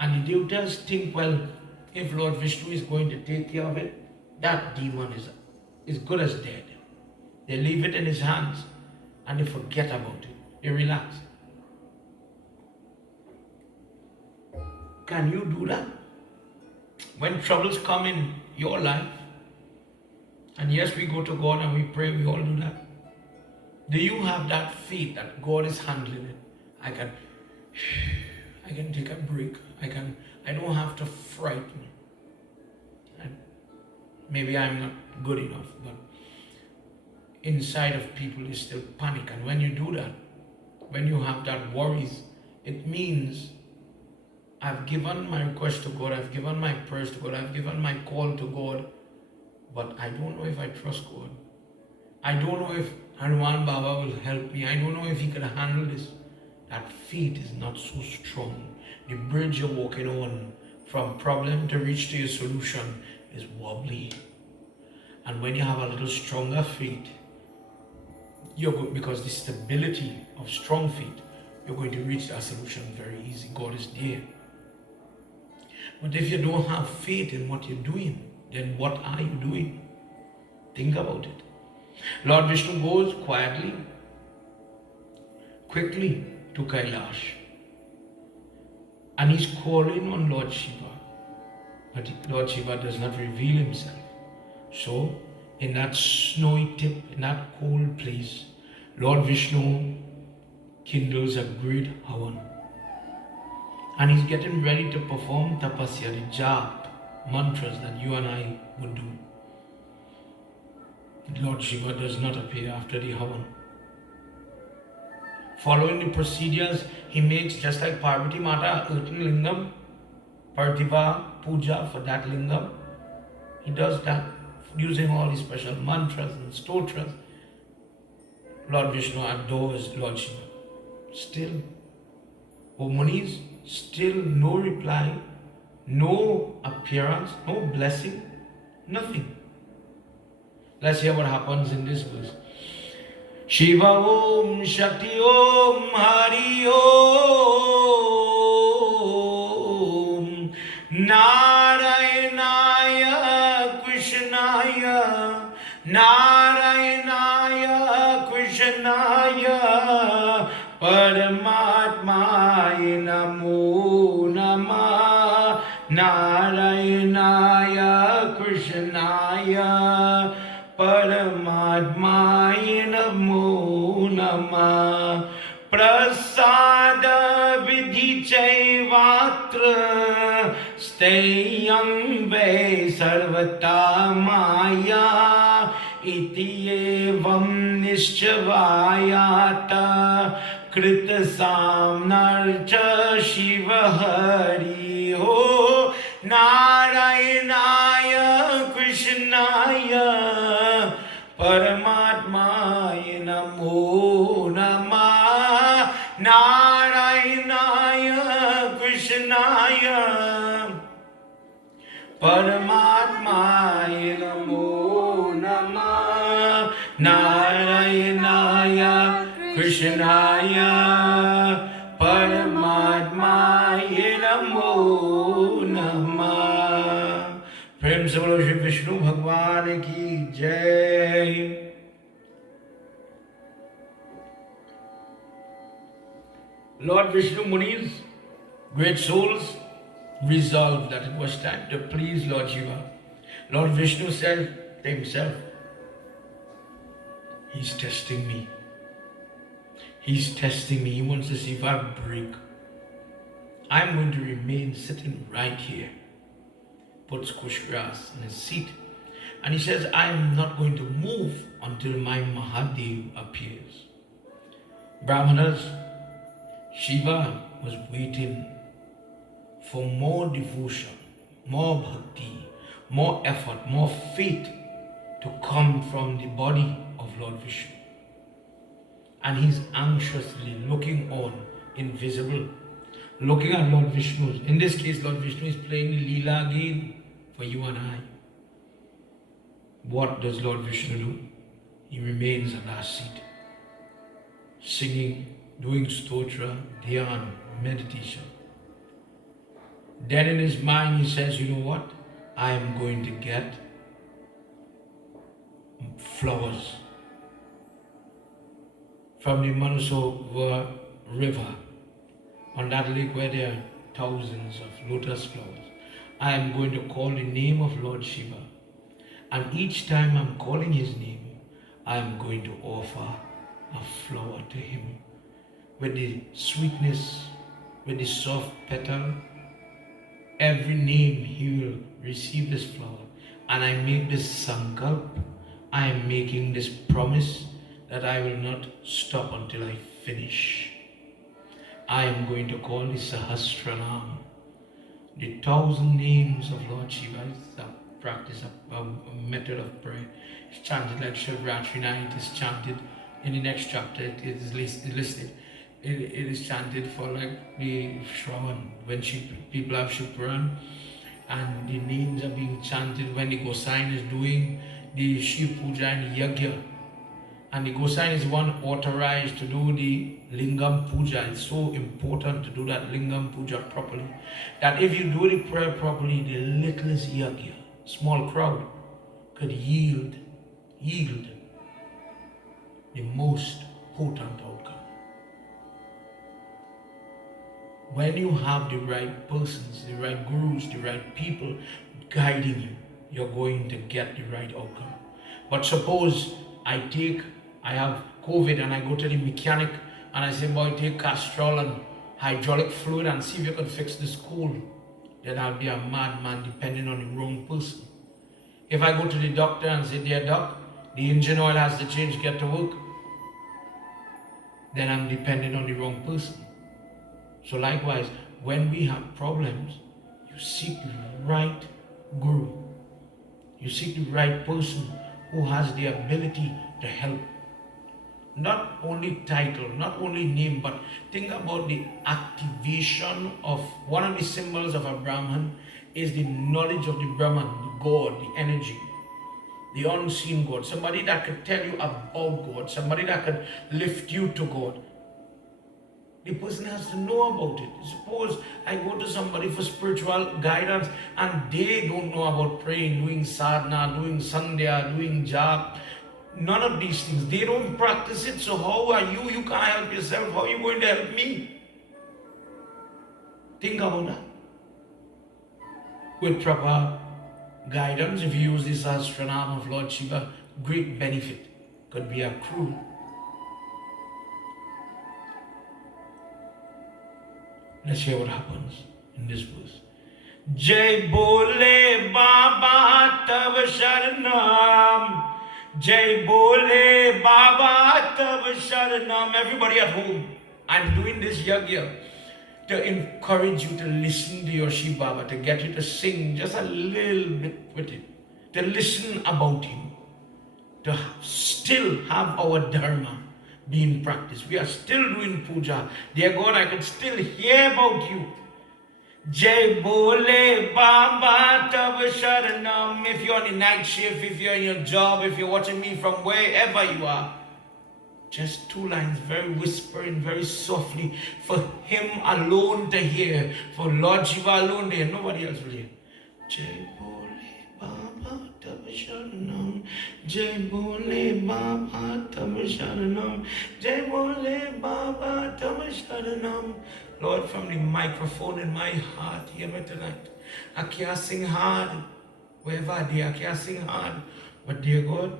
and the devotees think, well, if Lord Vishnu is going to take care of it, that demon is good as dead. They leave it in his hands and they forget about it. They relax. Can you do that? When troubles come in your life, and yes, we go to God and we pray, we all do that. Do you have that faith that God is handling it? I can take a break. I don't have to frighten. And maybe I'm not good enough, but inside of people is still panic. And when you do that, when you have that worries, it means I've given my request to God, I've given my prayers to God, I've given my call to God, but I don't know if I trust God. I don't know if Hanuman Baba will help me. I don't know if he can handle this. That faith is not so strong. The bridge you're walking on from problem to reach to your solution is wobbly. And when you have a little stronger faith, you're good, because the stability of strong faith, you're going to reach that solution very easy. God is there. But if you don't have faith in what you're doing, then what are you doing? Think about it. Lord Vishnu goes quietly, quickly to Kailash. And he's calling on Lord Shiva. But Lord Shiva does not reveal himself. So, in that snowy tip, in that cold place, Lord Vishnu kindles a great havan. And he's getting ready to perform tapasya, the jap, mantras that you and I would do. Lord Shiva does not appear after the havan. Following the procedures, he makes, just like Parvati Mata, earthen lingam, Parthiva puja for that lingam. He does that using all his special mantras and stotras. Lord Vishnu adores Lord Shiva. Still, O Munis, still no reply, no appearance, no blessing, nothing. Let's hear what happens in this verse. Shiva Om Shakti Om Hari Om Narayanaya Krishnaya Narayanaya Krishnaya Paramatmaya Namo Namah Narayanaya Krishnaya Paramatmaya Namo Namah Prasada Vidhi Chaivatra Steyam Ve Sarvata Maya Iti Evam Nishchavayata Krita Samnarcha Shiva Hari Ho Narayanaya Krishnaya Paramatmaya Namo Namah Narayanaya Krishnaya Paramatmaya Namo Namah Narayanaya Krishnaya Paramatmaya Namo Namah. प्रेम से बोलो श्री विष्णु भगवान की जय. Lord Vishnu Munis, great souls, resolved that it was time to please Lord Shiva. Lord Vishnu said to himself, he's testing me. He's testing me. He wants to see if I break. I'm going to remain sitting right here. Puts kush grass on his seat. And he says, I'm not going to move until my Mahadev appears. Brahmanas, Shiva was waiting for more devotion, more bhakti, more effort, more faith to come from the body of Lord Vishnu. And he's anxiously looking on, invisible, looking at Lord Vishnu. In this case, Lord Vishnu is playing the Leela again for you and I. What does Lord Vishnu do? He remains on that seat. singing, doing stotra, Gyaan, meditation. Then in his mind he says, you know what? I am going to get flowers from the Manasova river, on that lake where there are thousands of lotus flowers. I am going to call the name of Lord Shiva. And each time I'm calling his name, I am going to offer a flower to him. With the sweetness, with the soft petal, every name he will receive this flower. And I make this sankalp, I am making this promise that I will not stop until I finish. I am going to call the Sahasranam, the 1,000 names of Lord Shiva. It's a practice, a method of prayer. It's chanted like Shivratri night. It's chanted in the next chapter. It is listed. It is chanted for like the Shravan, when people have Shivpuran, and the names are being chanted when the Gosine is doing the Shiv Puja and Yagna. And the Gosine is one authorized to do the Lingam Puja. It's so important to do that Lingam Puja properly, that if you do the prayer properly, the littlest Yagna, small crowd, could yield the most potent outcome. When you have the right persons, the right gurus, the right people guiding you, you're going to get the right outcome. But suppose I have COVID and I go to the mechanic and I say, boy, take castrol and hydraulic fluid and see if you can fix this coal. Then I'll be a madman depending on the wrong person. If I go to the doctor and say, dear doc, the engine oil has to change, get to work, then I'm dependent on the wrong person. So likewise, when we have problems, you seek the right guru. You seek the right person who has the ability to help. Not only title, not only name, but think about the activation of one of the symbols of a Brahman is the knowledge of the Brahman, the God, the energy, the unseen God, somebody that could tell you about God, somebody that could lift you to God. The person has to know about it. Suppose I go to somebody for spiritual guidance and they don't know about praying, doing sadhana, doing sandhya, doing jap, none of these things. They don't practice it. So how are you? You can't help yourself. How are you going to help me? Think about that. With proper guidance, if you use this Ashram of Lord Shiva, great benefit could be accrued. Let's hear what happens in this verse. Jai Bole Baba Tav Sharanam. Jai Bole Baba Tav Sharanam. Everybody at home, I'm doing this yagya to encourage you to listen to your Shiva Baba, to get you to sing just a little bit with it, to listen about him, to still have our dharma being practiced. We are still doing puja. Dear God, I could still hear about you. Jai Bole Baba Tav Sharanam. If you're on the night shift, if you're in your job, if you're watching me from wherever you are, just 2 lines, very whispering, very softly, for him alone to hear, for Lord Shiva alone to hear. Nobody else will hear. Jai Bole Baba Tav Sharanam. Jai Bole Baba Tav Sharanam. Jai Bole Baba Tav Sharanam. Lord, from the microphone in my heart, hear me tonight. I can't sing hard. Wherever I do, I can't sing hard. But dear God,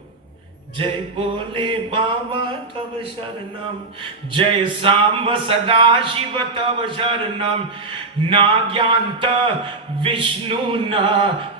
Jai Bole Baba Tav Sharanam. Jai Samba Sada Shiva Tav Sharanam. Na Gyanta Vishnu na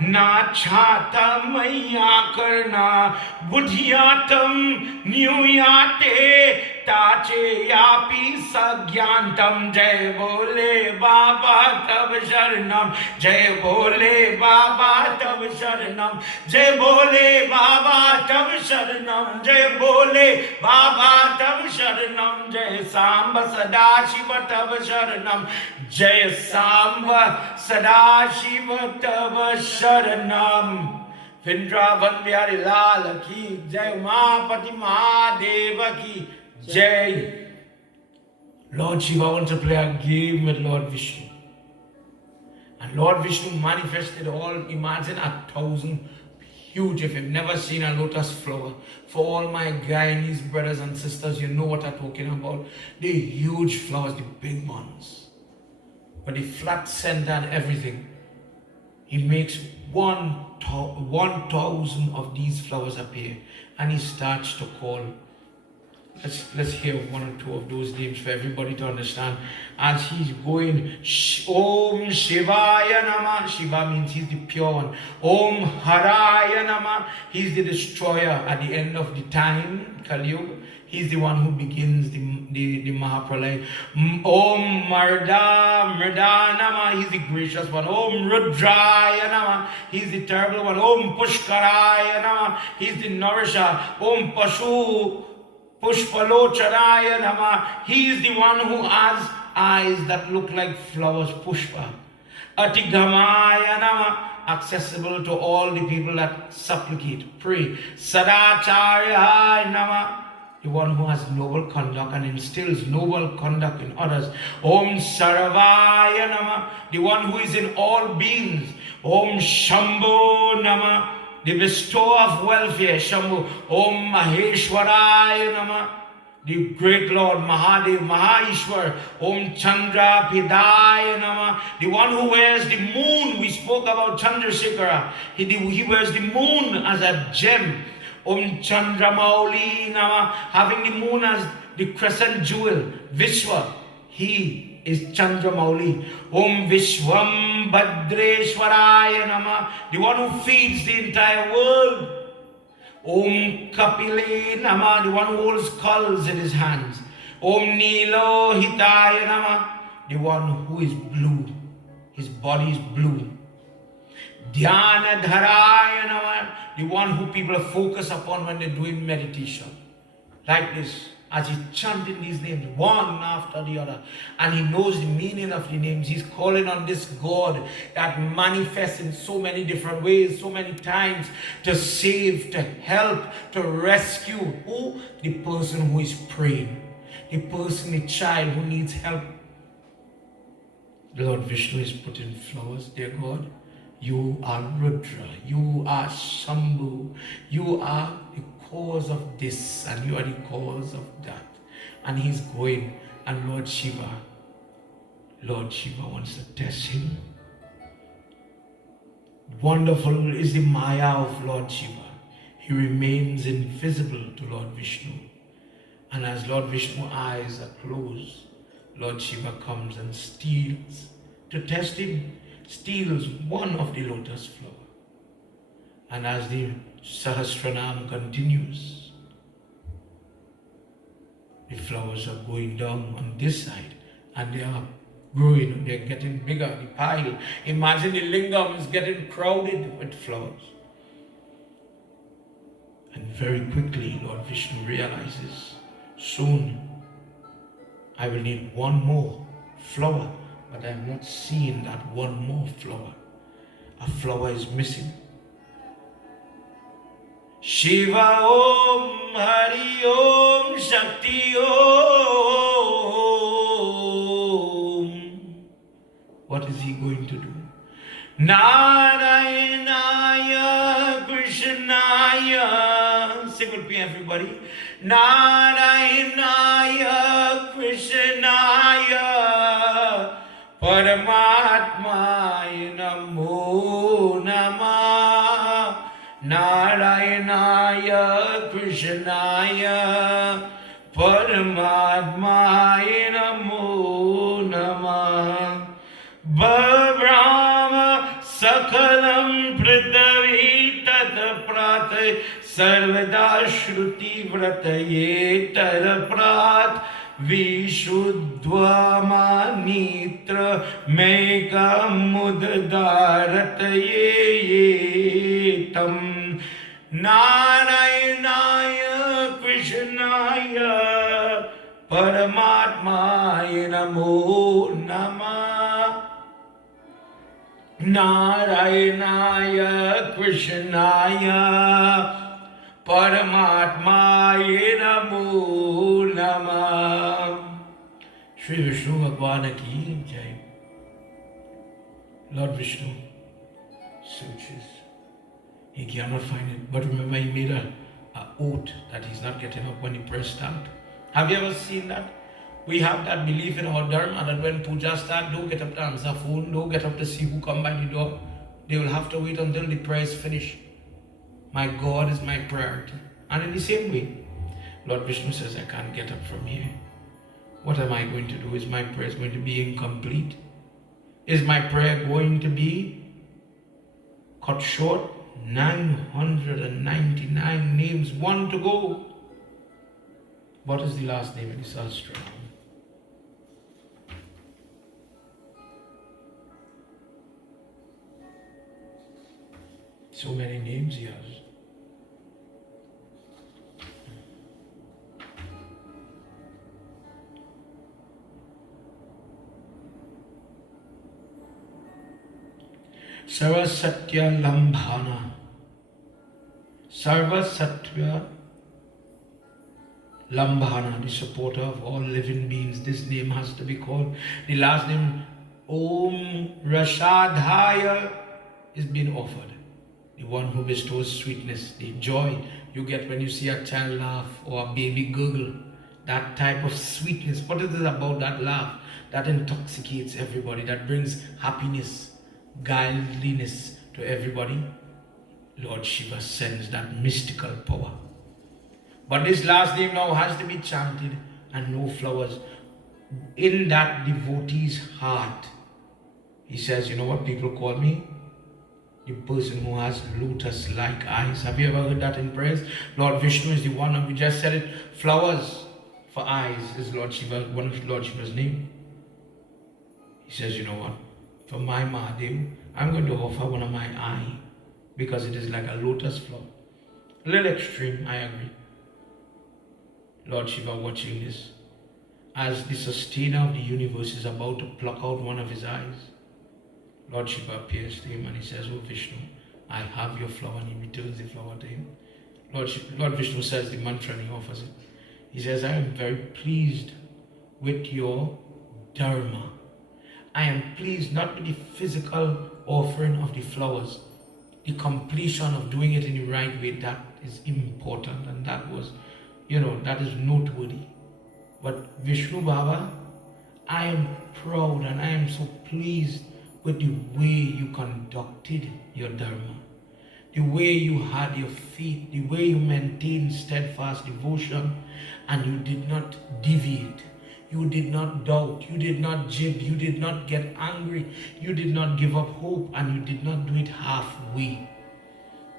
Chata Maya Karna. Buddhiyatam Nuyate Tache Yapi Sagyantam. Jai Bole Baba Tav Sharanam. Jai Bole Baba Tav Sharanam. Jai Bole Baba Tav Sharanam. Jai Bole Baba Tav Sharanam. Jai Samba Sada Shiva Tav Sharanam. Jai Samba Sada Shiva Tav Sharanam. Vrindavan Bihari Lal ki Jai, Umapati Mahadeva ki Jai. Lord Shiva wants to play a game with Lord Vishnu. And Lord Vishnu manifested all, imagine 1,000 huge, if you've never seen a lotus flower. For all my Guyanese brothers and sisters, you know what I'm talking about. The huge flowers, the big ones. But the flat center and everything. He makes 1,000 of these flowers appear. And he starts to call. Let's hear one or two of those names for everybody to understand. As he's going, Om Shivaya Nama. Shiva means he's the pure one. Om Haraya Nama. He's the destroyer at the end of the time, Kali Yuga. He's the one who begins the Mahapralaya. Om Mrda Nama. He's the gracious one. Om Rudraya Nama. He's the terrible one. Om Pushkaraya Nama. He's the nourisher. Om Pushpalocharaya Nama. He is the one who has eyes that look like flowers, Pushpa. Atigamaya Nama. Accessible to all the people that supplicate, pray. Sadacharya Nama. The one who has noble conduct and instills noble conduct in others. Om Saravaya Nama. The one who is in all beings. Om Shambho Nama. The bestower of welfare, Shambhu. Om Maheshwaraya Nama. The great Lord Mahadev, Mahaishwar. Om Chandra Pidaya Nama. The one who wears the moon. We spoke about Chandrasekhara. He wears the moon as a gem. Om Chandra Mauli Nama. Having the moon as the crescent jewel. Vishwa. He is Chandra Mauli. Om Vishwam Bhadreshwaraya Nama. The one who feeds the entire world. Om Kapile Nama. The one who holds skulls in his hands. Om Nilo Hitaya Nama. The one who is blue. His body is blue. Dhyana Dharaya Nama. The one who people focus upon when they're doing meditation. Like this. As he's chanting these names one after the other, and he knows the meaning of the names. He's calling on this God that manifests in so many different ways, so many times, to save, to help, to rescue. Who? The person who is praying, the person, the child who needs help. The Lord Vishnu is putting flowers, dear God. You are Rudra, you are Shambhu, you are the cause of this, and you are the cause of that. And he's going, and Lord Shiva wants to test him. Wonderful is the Maya of Lord Shiva. He remains invisible to Lord Vishnu. And as Lord Vishnu's eyes are closed, Lord Shiva comes and steals, to test him, steals one of the lotus flower. And as the Sahasranam continues, the flowers are going down on this side, and they are growing, they're getting bigger, the pile. Imagine the lingam is getting crowded with flowers. And very quickly, Lord Vishnu realizes, soon I will need one more flower, but I'm not seeing that one more flower. A flower is missing. Shiva Om Hari Om Shakti Om. What is he going to do? Narayanaya Krishnaya. Sing with me, everybody. Narayanaya Krishnaya Paramatmaya Namo Namah. Narayanaya Krishnaya Paramatmaya Namo Namah. Brahma Sakalam Prithvi Tat Prat Sarvada Shruti Vrataye Taraprat Vishuddhvama Nitra Mega Muddarataye Tam. Narayanaya Krishnaya Paramatmaya Namo Namah. Narayanaya Krishnaya Paramatmaya Namo Namah. Shri Vishnu Bhagwan ki Jai. Lord Vishnu searches. He cannot find it. But remember, he made a oath that he's not getting up when he pressed start. Have you ever seen that? We have that belief in our dharma that when puja start, don't get up to answer phone, don't get up to see who come by the door. They will have to wait until the prayer is finished. My God is my priority. And in the same way, Lord Vishnu says, I can't get up from here. What am I going to do? Is my prayer going to be incomplete? Is my prayer going to be cut short? 999 names, one to go. What is the last name in this Ashram? So many names he has. Sarva Satya Lambhana. Sarva Satya Lambhana, the supporter of all living beings. This name has to be called. The last name, Om Rashadhaya, is being offered. The one who bestows sweetness, the joy you get when you see a child laugh or a baby gurgle. That type of sweetness. What is it about that laugh that intoxicates everybody, that brings happiness, guileliness to everybody? Lord Shiva sends that mystical power. But this last name now has to be chanted, and no flowers. In that devotee's heart, he says, you know what people call me? The person who has lotus-like eyes. Have you ever heard that in prayers? Lord Vishnu is the one, and we just said it. Flowers for eyes is Lord Shiva, one of Lord Shiva's name. He says, you know what? For my Mahadev, I'm going to offer one of my eye, because it is like a lotus flower. A little extreme, I agree. Lord Shiva watching this, as the sustainer of the universe is about to pluck out one of his eyes, Lord Shiva appears to him and he says, oh Vishnu, I have your flower, and he returns the flower to him. Lord Vishnu says the mantra and he offers it. He says, I am very pleased with your dharma. I am pleased not with the physical offering of the flowers, the completion of doing it in the right way. That is important, and that was, that is noteworthy. But Vishnu Baba, I am proud and I am so pleased with the way you conducted your dharma, the way you had your faith, the way you maintained steadfast devotion, and you did not deviate. You did not doubt, you did not jib, you did not get angry, you did not give up hope, and you did not do it halfway.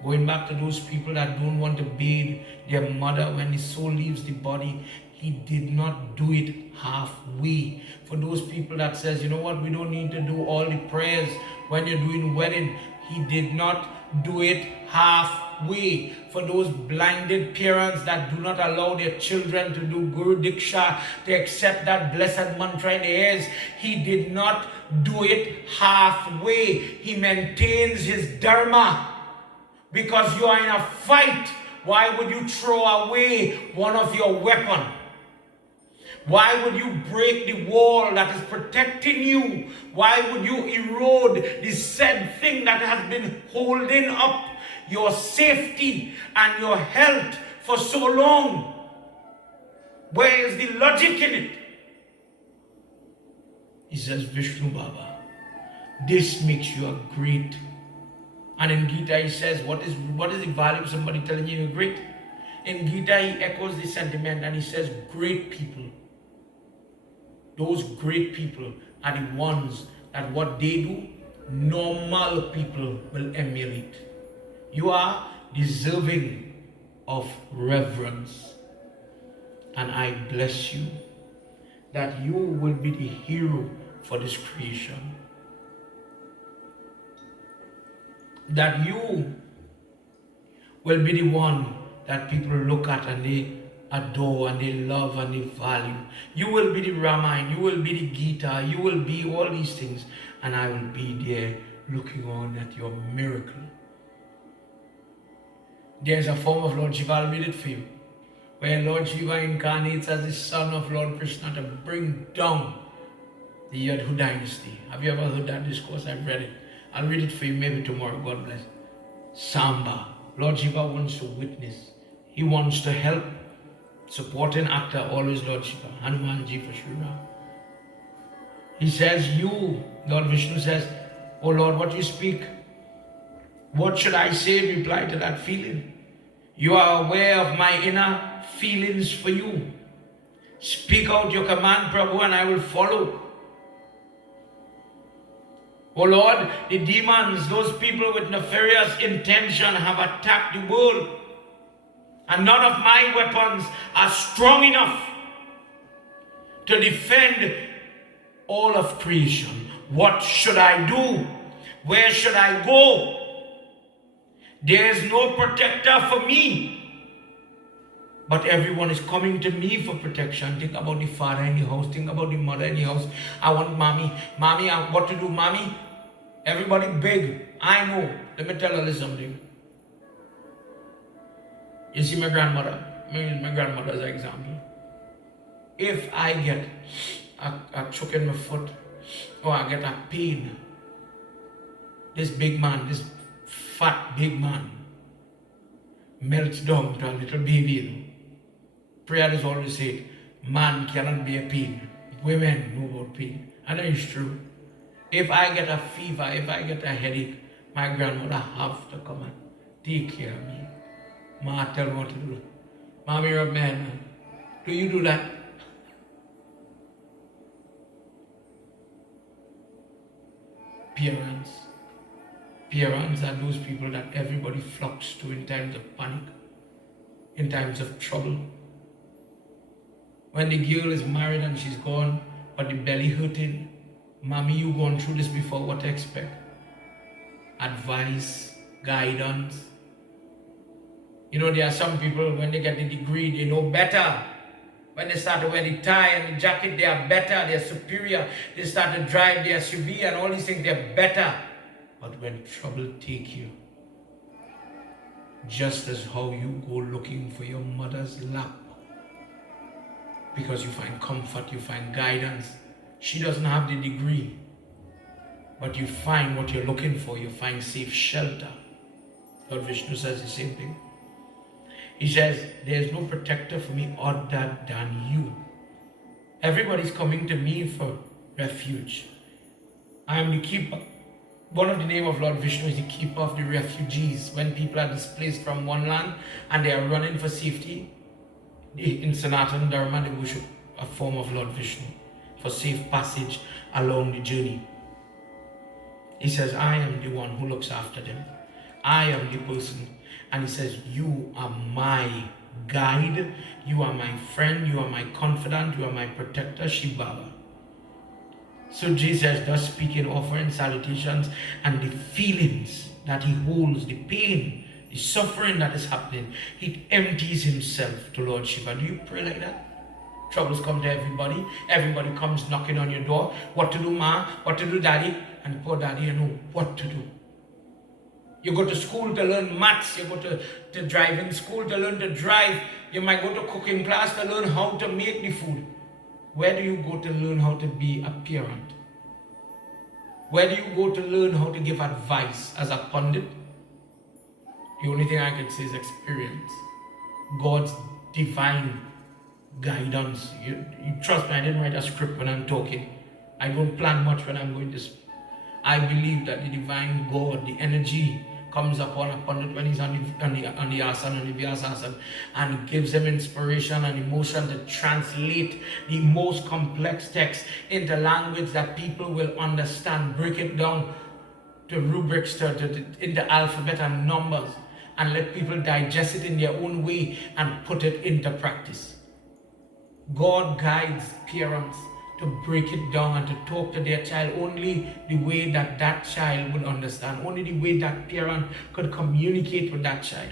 Going back to those people that don't want to bathe their mother when the soul leaves the body, he did not do it halfway. For those people that says, you know what, we don't need to do all the prayers when you're doing wedding, he did not do it halfway. For those blinded parents that do not allow their children to do Guru Diksha, to accept that blessed mantra in their ears, he did not do it halfway. He maintains his dharma. Because you are in a fight, why would you throw away one of your weapons? Why would you break the wall that is protecting you? Why would you erode the said thing that has been holding up your safety and your health for so long? Where is the logic in it? He says, Vishnu Baba, this makes you a great. And in Gita he says, what is the value of somebody telling you you're great? In Gita he echoes the sentiment and he says, great people. Those great people are the ones that what they do, normal people will emulate. You are deserving of reverence. And I bless you that you will be the hero for this creation. That you will be the one that people look at and they adore and they love and they value. You will be the Ramayana, you will be the Gita, you will be all these things, and I will be there looking on at your miracle. There's a form of Lord Shiva, I'll read it for you. where Lord Shiva incarnates as the son of Lord Krishna to bring down the Yadhu dynasty. Have you ever heard that discourse? I've read it. I'll read it for you maybe tomorrow. God bless. Samba. Lord Shiva wants to witness. He wants to help. Supporting actor, always Lord Shiva. Hanumanji for Sri Ram. He says, you, Lord Vishnu says, oh Lord, what you speak, what should I say? Reply to that feeling. You are aware of my inner feelings for you. Speak out your command, Prabhu, and I will follow. Oh Lord, the demons, those people with nefarious intention have attacked the world. And none of my weapons are strong enough to defend all of creation. What should I do? Where should I go? There is no protector for me. But everyone is coming to me for protection. Think about the father in the house. Think about the mother in the house. I want mommy. Mommy, what to do, mommy? Everybody big. I know. Let me tell you something. You see my grandmother. Let me use my grandmother as an example. If I get a choke in my foot, or I get a pain, this big man, this fat big man, melts down to a little baby, you know. Prayer is always said, man cannot bear pain. Women know about pain. And that is true. If I get a fever, if I get a headache, my grandmother have to come and take care of me. Ma tell me what to do. Mommy rub my head, man. Do you do that? Parents. Parents are those people that everybody flocks to in times of panic, in times of trouble. When the girl is married and she's gone, but the belly hurting, mommy, you gone through this before, what to expect? Advice, guidance. You know, there are some people, when they get the degree, they know better. When they start to wear the tie and the jacket, they are better, they are superior. They start to drive their SUV and all these things, they are better. But when trouble take you, just as how you go looking for your mother's lap, because you find comfort, you find guidance. She doesn't have the degree, but you find what you're looking for, you find safe shelter. Lord Vishnu says the same thing. He says, there is no protector for me other than you. Everybody's coming to me for refuge. I am the keeper. One of the name of Lord Vishnu is the keeper of the refugees. When people are displaced from one land and they are running for safety, in Sanatana Dharma they worship a form of Lord Vishnu for safe passage along the journey. He says, I am the one who looks after them. I am the person. And he says, you are my guide, you are my friend, you are my confidant, you are my protector, Shiva. So Jesus does speak in offering salutations and the feelings that he holds, the pain, the suffering that is happening. He empties himself to Lord Shiva. Do you pray like that? Troubles come to everybody. Everybody comes knocking on your door. What to do, ma? What to do, daddy? And poor daddy, you know what to do. You go to school to learn maths. You go to driving school to learn to drive. You might go to cooking class to learn how to make the food. Where do you go to learn how to be a parent? Where do you go to learn how to give advice as a pundit? The only thing I can say is experience. God's divine guidance. You trust me, I didn't write a script when I'm talking. I don't plan much when I'm going to speak. I believe that the divine God, the energy, comes upon a pundit when he's on the asana, on the vyasasana, and gives him inspiration and emotion to translate the most complex text into language that people will understand, break it down to rubrics, into alphabet and numbers, and let people digest it in their own way and put it into practice. God guides parents to break it down and to talk to their child only the way that that child would understand, only the way that parent could communicate with that child.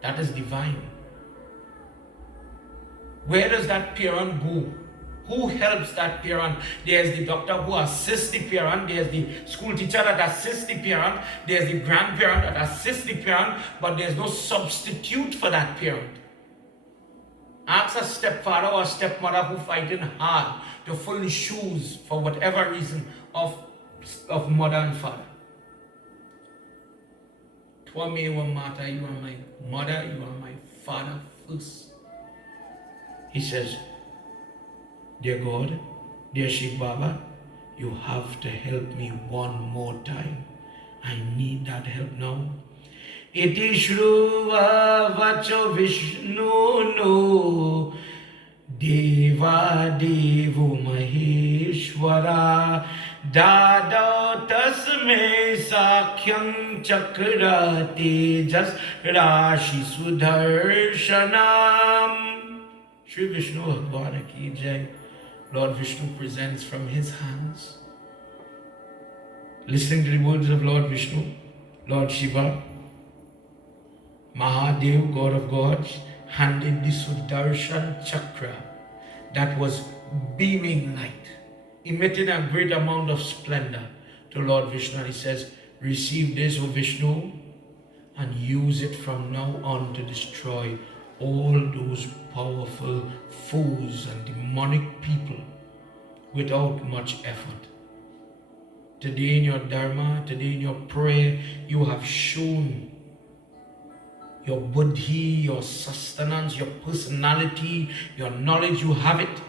That is divine. Where does that parent go? Who helps that parent? There's the doctor who assists the parent. There's the school teacher that assists the parent. There's the grandparent that assists the parent. But there's no substitute for that parent. Ask a stepfather or a stepmother who fighting hard to fill the shoes for whatever reason of mother and father. To me, one matter, you are my mother, you are my father first. He says, dear God, dear Shiva Baba, you have to help me one more time. I need that help now. Iti Shruva Vacho Vishnu no Deva Devu Maheshwara Dada Tasme Sakhyam Chakra Tejas Rashi Sudarshanam. Shri Vishnu Bhagwan Ki Jai. Lord Vishnu presents from his hands. Listening to the words of Lord Vishnu, Lord Shiva, Mahadev, God of gods, handed the Sudarshan Chakra that was beaming light, emitting a great amount of splendor to Lord Vishnu. And he says, receive this, O Vishnu, and use it from now on to destroy all those powerful foes and demonic people without much effort. Today in your Dharma, today in your prayer, you have shown your buddhi, your sustenance, your personality, your knowledge, you have it.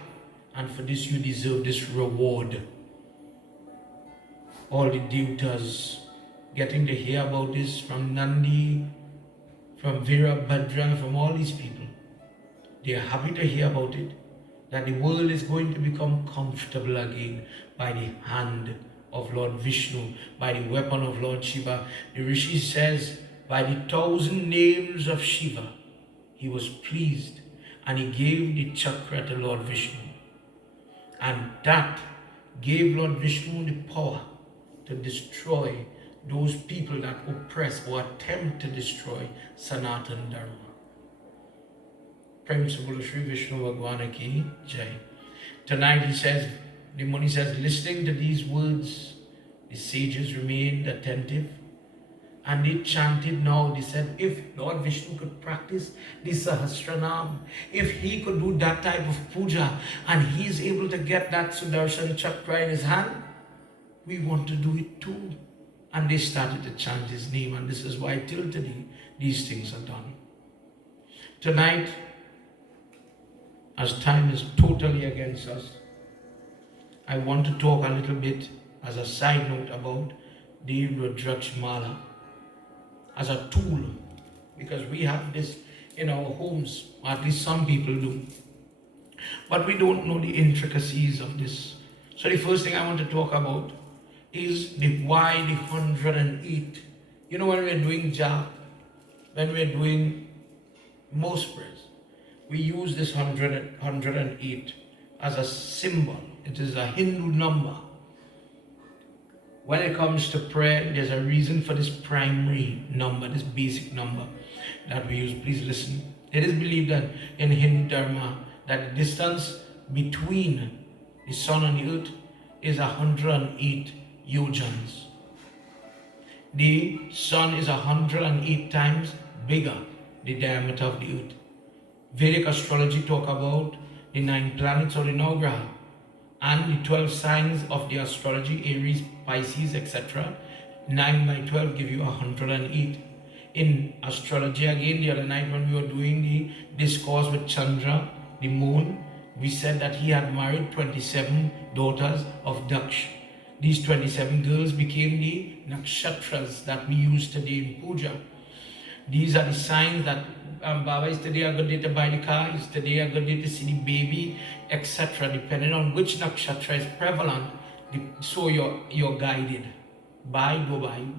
And for this you deserve this reward. All the devatas getting to hear about this from Nandi, from Virabhadra, from all these people. They are happy to hear about it, that the world is going to become comfortable again by the hand of Lord Vishnu, by the weapon of Lord Shiva. The Rishi says, by the 1,000 names of Shiva, he was pleased and he gave the chakra to Lord Vishnu. And that gave Lord Vishnu the power to destroy those people that oppress or attempt to destroy Sanatana Dharma. Principle of Sri Vishnu Bhagwan Ki Jai. Tonight he says, the Muni says, listening to these words, the sages remained attentive and they chanted now. They said, if Lord Vishnu could practice the Sahasranam, if he could do that type of puja and he is able to get that Sudarshan Chakra in his hand, we want to do it too. And they started to chant his name, and this is why till today these things are done. Tonight, as time is totally against us, I want to talk a little bit as a side note about the Rudraksh Mala as a tool, because we have this in our homes, or at least some people do, but we don't know the intricacies of this. So the first thing I want to talk about is why the 108. You know, when we're doing jap, when we're doing most prayers, we use this 108 as a symbol. It is a Hindu number. When it comes to prayer, there's a reason for this primary number, this basic number that we use. Please listen. It is believed that in Hindu Dharma that the distance between the sun and the earth is 108 yojans. The sun is 108 times bigger, the diameter of the earth. Vedic astrology talk about the 9 planets or the Navagraha and the 12 signs of the astrology, Aries, Pisces, etc. 9 by 12 give you 108. In astrology again, the other night when we were doing the discourse with Chandra, the moon, we said that he had married 27 daughters of Daksh. These 27 girls became the nakshatras that we use today in puja. These are the signs that Baba, is today a good day to buy the car, is today a good day to see the baby, etc. Depending on which nakshatra is prevalent, so you're guided. Buy,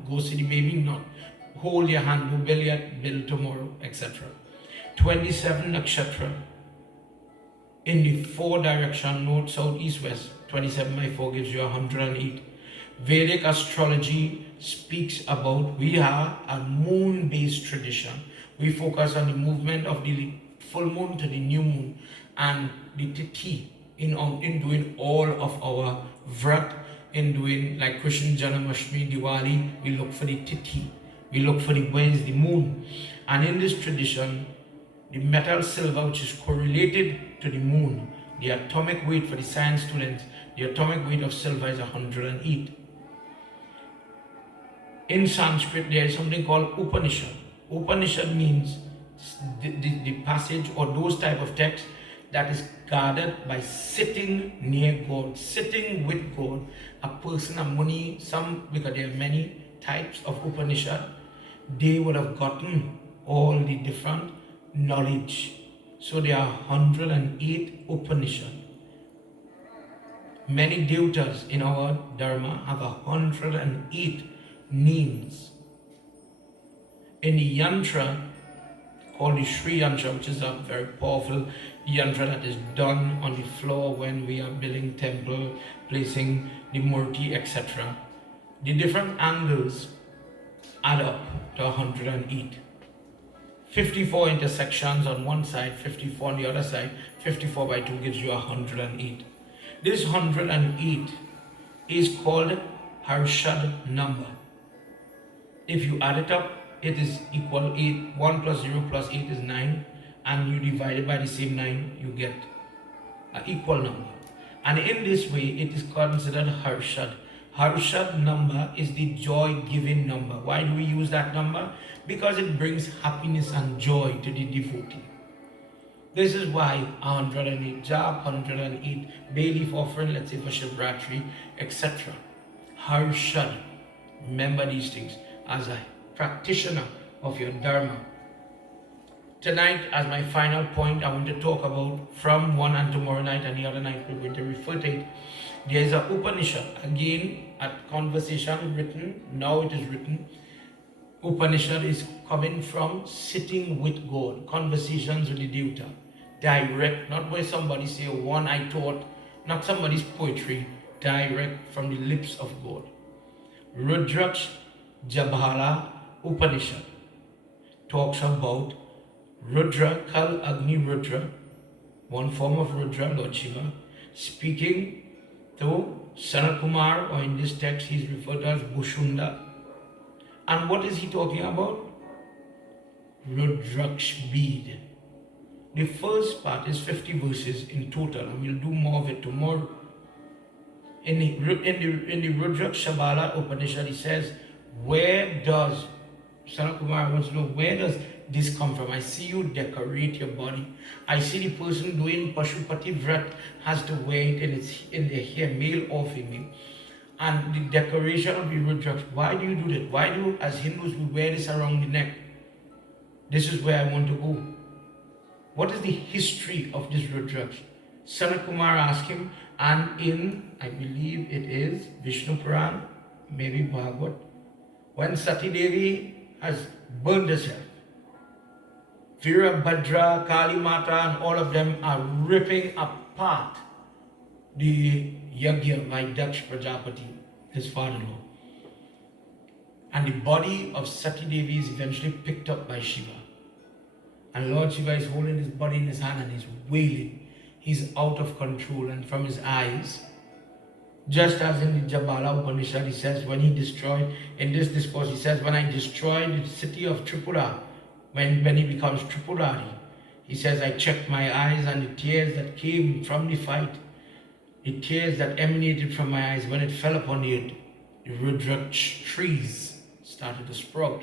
go see the baby, not. Hold your hand, go build yet, build tomorrow, etc. 27 nakshatra in the 4 direction, north, south, east, west. 27 by 4 gives you 108. Vedic astrology speaks about, we are a moon-based tradition. We focus on the movement of the full moon to the new moon and the tithi in doing all of our vrat, in doing like Krishna Janmashtami, Diwali, we look for the tithi. We look for the where is the moon. And in this tradition, The metal silver, which is correlated to the moon. The atomic weight for the science students, the atomic weight of silver is 108. In Sanskrit, there is something called Upanishad. Upanishad means the passage or those type of texts that is guarded by sitting near God, sitting with God. A person, a money, some, because there are many types of Upanishad, they would have gotten all the different knowledge. So there are 108 Upanishad. Many devatas in our Dharma have 108 names. In the yantra, called the Sri Yantra, which is a very powerful yantra that is done on the floor when we are building temple, placing the murti, etc. The different angles add up to 108. 54 intersections on one side, 54 on the other side, 54 by 2 gives you 108. This 108 is called Harshad number. If you add it up, it is equal 8. 1 plus 0 plus 8 is 9, and you divide it by the same 9, you get an equal number. And in this way, it is considered Harshad. Harshad number is the joy-giving number. Why do we use that number? Because it brings happiness and joy to the devotee. This is why 108 jap, 108 bay leaf offering, let's say for Shivratri, etc. Harshad. Remember these things as a practitioner of your Dharma. Tonight, as my final point, I want to talk about from one, and tomorrow night and the other night we're going to refer to it. There is a Upanishad, again, a conversation written, now it is written. Upanishad is coming from sitting with God, conversations with the Devata, direct, not where somebody say one I taught, not somebody's poetry, direct from the lips of God. Rudraksh Jabhala Upanishad talks about Rudra, Kal Agni Rudra, one form of Rudra, Lord Shiva, speaking to Sanakumar, or in this text he is referred to as Bushunda. And what is he talking about? Rudraksh bead. The first part is 50 verses in total, and we'll do more of it tomorrow. In the Rudraksh Jabhala Upanishad, he says, where does, Sanakumar wants to know, where does this come from? I see you decorate your body. I see the person doing Pashupati Vrat has to wear it in their hair, male or female. And the decoration of the Rudraksh, why do you do that? Why do, as Hindus, we wear this around the neck? This is where I want to go. What is the history of this Rudraksh? Sanakumar asked him, and in, I believe it is Vishnu Puran, maybe Bhagavad, when Sati Devi has burned herself, Virabhadra, Kali Mata, and all of them are ripping apart the Yagna by Daksh Prajapati, his father-in-law. And the body of Sati Devi is eventually picked up by Shiva. And Lord Shiva is holding his body in his hand and he's wailing. He's out of control, and from his eyes, just as in the Jabhala Upanishad, he says, when he destroyed, in this discourse, he says, when I destroyed the city of Tripura, when he becomes Tripurari, he says, I checked my eyes, and the tears that came from the fight, the tears that emanated from my eyes, when it fell upon the earth, the Rudraksh trees started to sprout.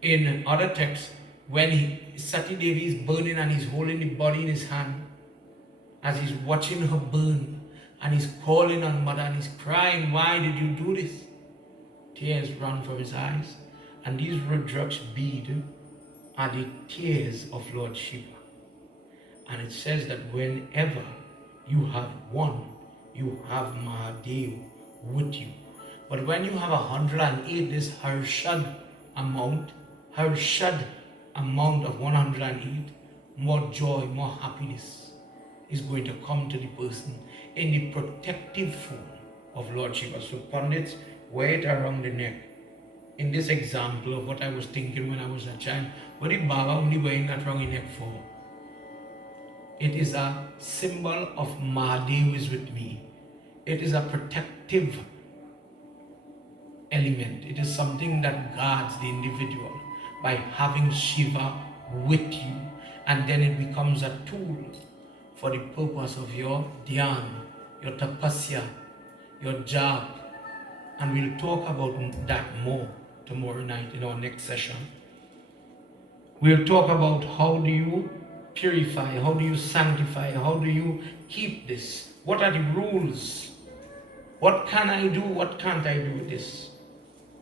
In other texts, when Sati Devi is burning and he's holding the body in his hand, as he's watching her burn, and he's calling on Mother, and he's crying, why did you do this? Tears run from his eyes. And these Rudraksh bead are the tears of Lord Shiva. And it says that whenever you have one, you have Mahadev with you. But when you have 108, this Harshad amount of 108, more joy, more happiness is going to come to the person in the protective form of Lord Shiva. So Pandits, wear it around the neck. In this example of what I was thinking when I was a child, what did Baba only wearing that around the neck for? It is a symbol of Mahadev is with me. It is a protective element. It is something that guards the individual by having Shiva with you. and then it becomes a tool for the purpose of your Gyaan, your tapasya, your jap. And we'll talk about that more tomorrow night in our next session. We'll talk about how do you purify, how do you sanctify, how do you keep this? What are the rules? What can I do? What can't I do with this?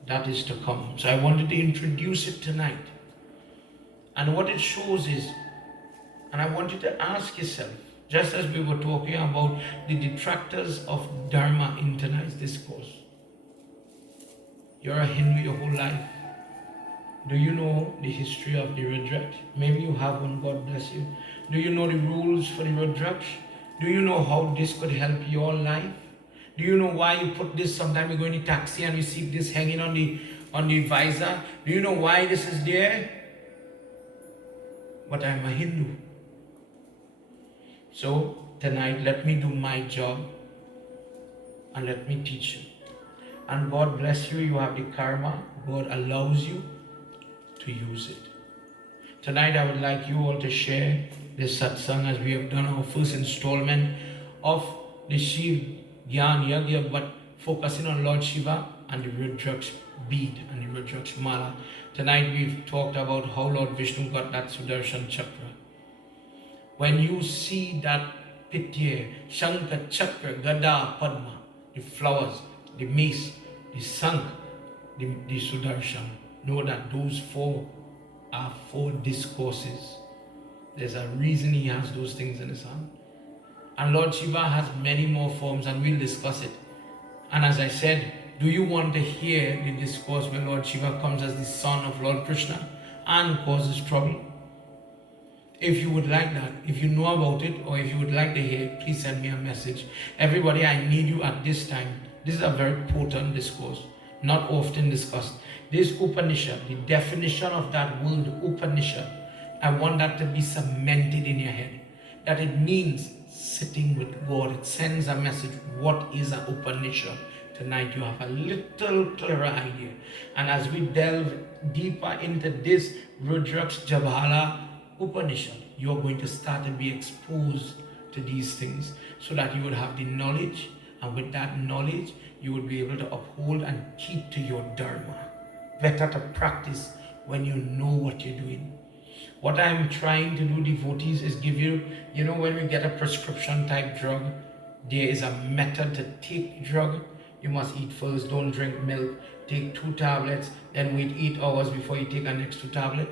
That is to come. So I wanted to introduce it tonight. And what it shows is, and I want you to ask yourself, just as we were talking about the detractors of Dharma in tonight's discourse. You're a Hindu your whole life. Do you know the history of the Rudraksh? Maybe you have one, God bless you. Do you know the rules for the Rudraksh? Do you know how this could help your life? Do you know why you put this? Sometimes you go in a taxi and you see this hanging on the visor. Do you know why this is there? But I'm a Hindu. So tonight, let me do my job and let me teach you. And God bless you. You have the karma. God allows you to use it. Tonight, I would like you all to share this satsang as we have done our first installment of the Shiva Gyaan Yagna, but focusing on Lord Shiva and the Rudraksh bead and the Rudraksh mala. Tonight, we've talked about how Lord Vishnu got that Sudarshan Chakra. When you see that pitye, Shankha, Chakra, Gada, Padma, the flowers, the mace, the Sank, the Sudarshan, know that those four are four discourses. There's a reason he has those things in his hand. And Lord Shiva has many more forms, and we'll discuss it. And as I said, do you want to hear the discourse where Lord Shiva comes as the son of Lord Krsna and causes trouble? If you would like that, if you know about it, or if you would like to hear it, please send me a message. Everybody, I need you at this time. This is a very potent discourse, not often discussed. This Upanishad, the definition of that word Upanishad, I want that to be cemented in your head. That it means sitting with God. It sends a message. What is an Upanishad? Tonight you have a little clearer idea. And as we delve deeper into this Rudraksh Jabhala Upanishad, you're going to start to be exposed to these things so that you would have the knowledge, and with that knowledge you would be able to uphold and keep to your Dharma. Better to practice when you know what you're doing. What I'm trying to do, devotees, is give you, when we get a prescription type drug, there is a method to take the drug. You must eat first, don't drink milk, take 2 tablets, then wait 8 hours before you take a next 2 tablets.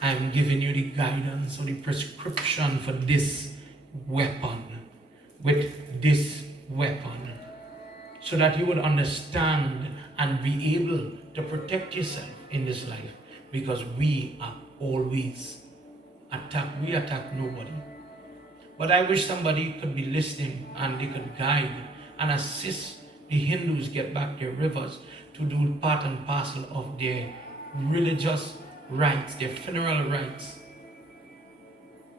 I'm giving you the guidance or the prescription for this weapon, with this weapon, so that you would understand and be able to protect yourself in this life, because we are always we attack nobody. But I wish somebody could be listening and they could guide and assist the Hindus get back their rivers to do part and parcel of their religious rites, their funeral rites.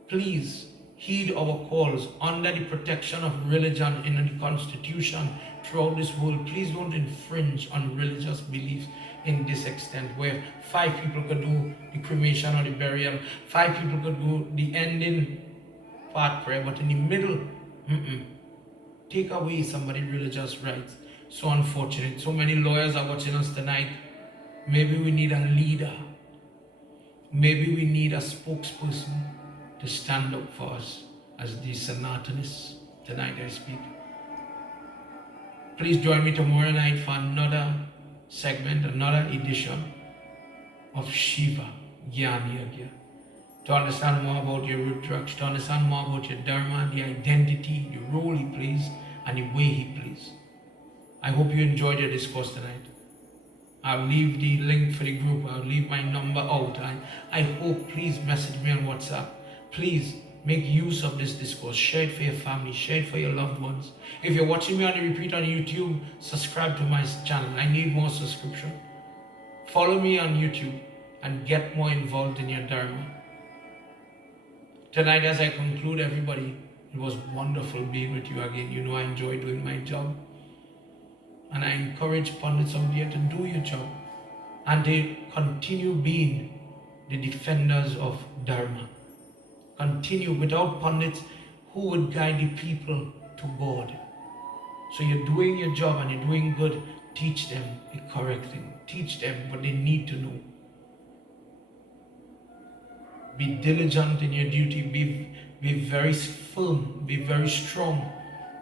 Please heed our calls under the protection of religion in the constitution throughout this world. Please don't infringe on religious beliefs in this extent, where 5 people could do the cremation or the burial, 5 people could do the ending part prayer, but in the middle, take away somebody's religious rights. So unfortunate. So many lawyers are watching us tonight. Maybe we need a leader. Maybe we need a spokesperson to stand up for us as the Sanatanists. Tonight I speak. Please join me tomorrow night for another segment, another edition of Shiva Gyaan Yagna. To understand more about your Rudraksh, to understand more about your Dharma, the identity, the role he plays, and the way he plays. I hope you enjoyed your discourse tonight. I'll leave the link for the group. I'll leave my number out. I hope, please message me on WhatsApp. Please make use of this discourse. Share it for your family. Share it for your loved ones. If you're watching me on the repeat on YouTube, subscribe to my channel. I need more subscription. Follow me on YouTube and get more involved in your Dharma. Tonight, as I conclude, everybody, it was wonderful being with you again. You know I enjoy doing my job. And I encourage pundits out there to do your job and to continue being the defenders of Dharma. Continue. Without pundits, who would guide the people to God? So you're doing your job and you're doing good. Teach them the correct thing. Teach them what they need to know. Be diligent in your duty. Be very firm. Be very strong.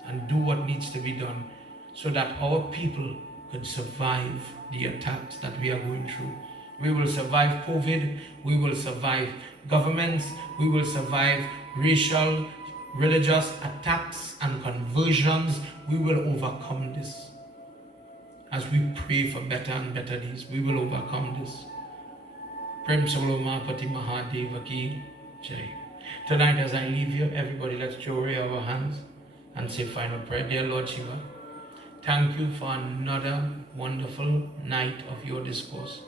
And do what needs to be done so that our people could survive the attacks that we are going through. We will survive COVID. We will survive governments. We will survive racial, religious attacks and conversions. We will overcome this. As we pray for better and better days, we will overcome this. Prem Solomapati Mahadeva Ki Jai. Tonight as I leave you, everybody, let's join our hands and say final prayer. Dear Lord Shiva, thank you for another wonderful night of your discourse.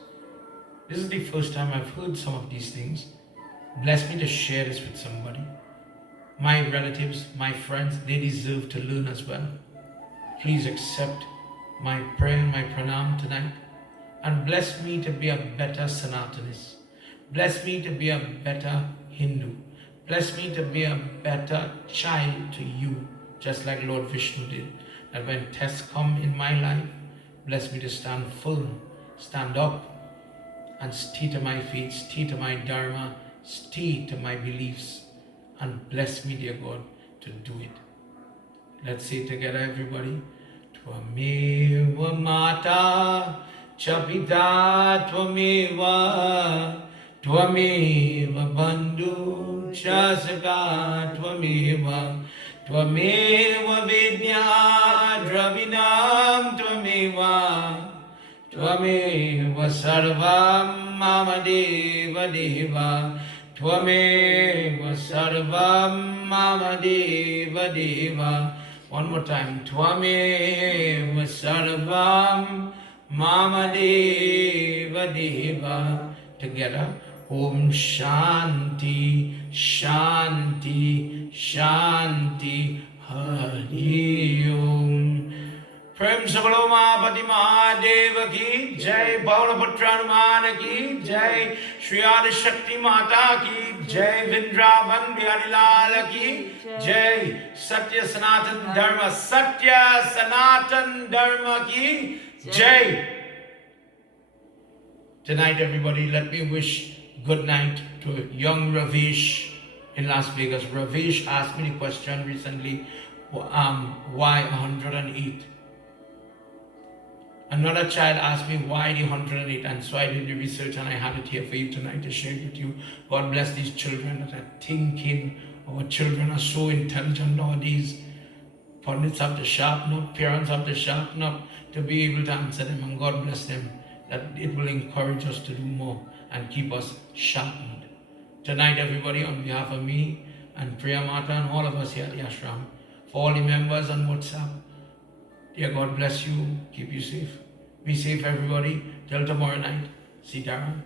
This is the first time I've heard some of these things. Bless me to share this with somebody. My relatives, my friends, they deserve to learn as well. Please accept my prayer and my pranam tonight. And bless me to be a better Sanatanist. Bless me to be a better Hindu. Bless me to be a better child to you, just like Lord Vishnu did. That when tests come in my life, bless me to stand firm, stand up, and stay to my faith, stay to my dharma, stay to my beliefs, and bless me, dear God, to do it. Let's say it together, everybody. Tvameva Mata Chapita Tvameva Tvameva Bandhu Chasaka Tvameva Tvameva Vidya Dravinam Tvameva Tvameva Sarvam Mama Deva Deva Tvameva Sarvam Mama Deva Deva. One more time. Tvameva Sarvam Mama Deva Deva. Together. Om Shanti, Shanti, Shanti, Hari Om. Prem Sabalomapati Mahadeva Ki Jai, Bhavanaputra Hanuman Ki Jai, Shri Adi Shakti Mata Ki Jai, Vrindavan Bihari Lal Ki Jai, Satya Sanatan Dharma, Satya Sanatan Dharma Ki Jai. Tonight, everybody, let me wish good night to young Ravish in Las Vegas. Ravish asked me the question recently, why 108? Another child asked me why the 108, and so I did the research and I had it here for you tonight to share it with you. God bless these children that are thinking. Our children are so intelligent nowadays. Pundits have to sharpen up, parents have to sharpen up to be able to answer them, and God bless them. That it will encourage us to do more and keep us sharpened. Tonight, everybody, on behalf of me and Priya Mata and all of us here at the Ashram, for all the members on WhatsApp, dear God bless you, keep you safe. Be safe, everybody. Till tomorrow night. Sitaram.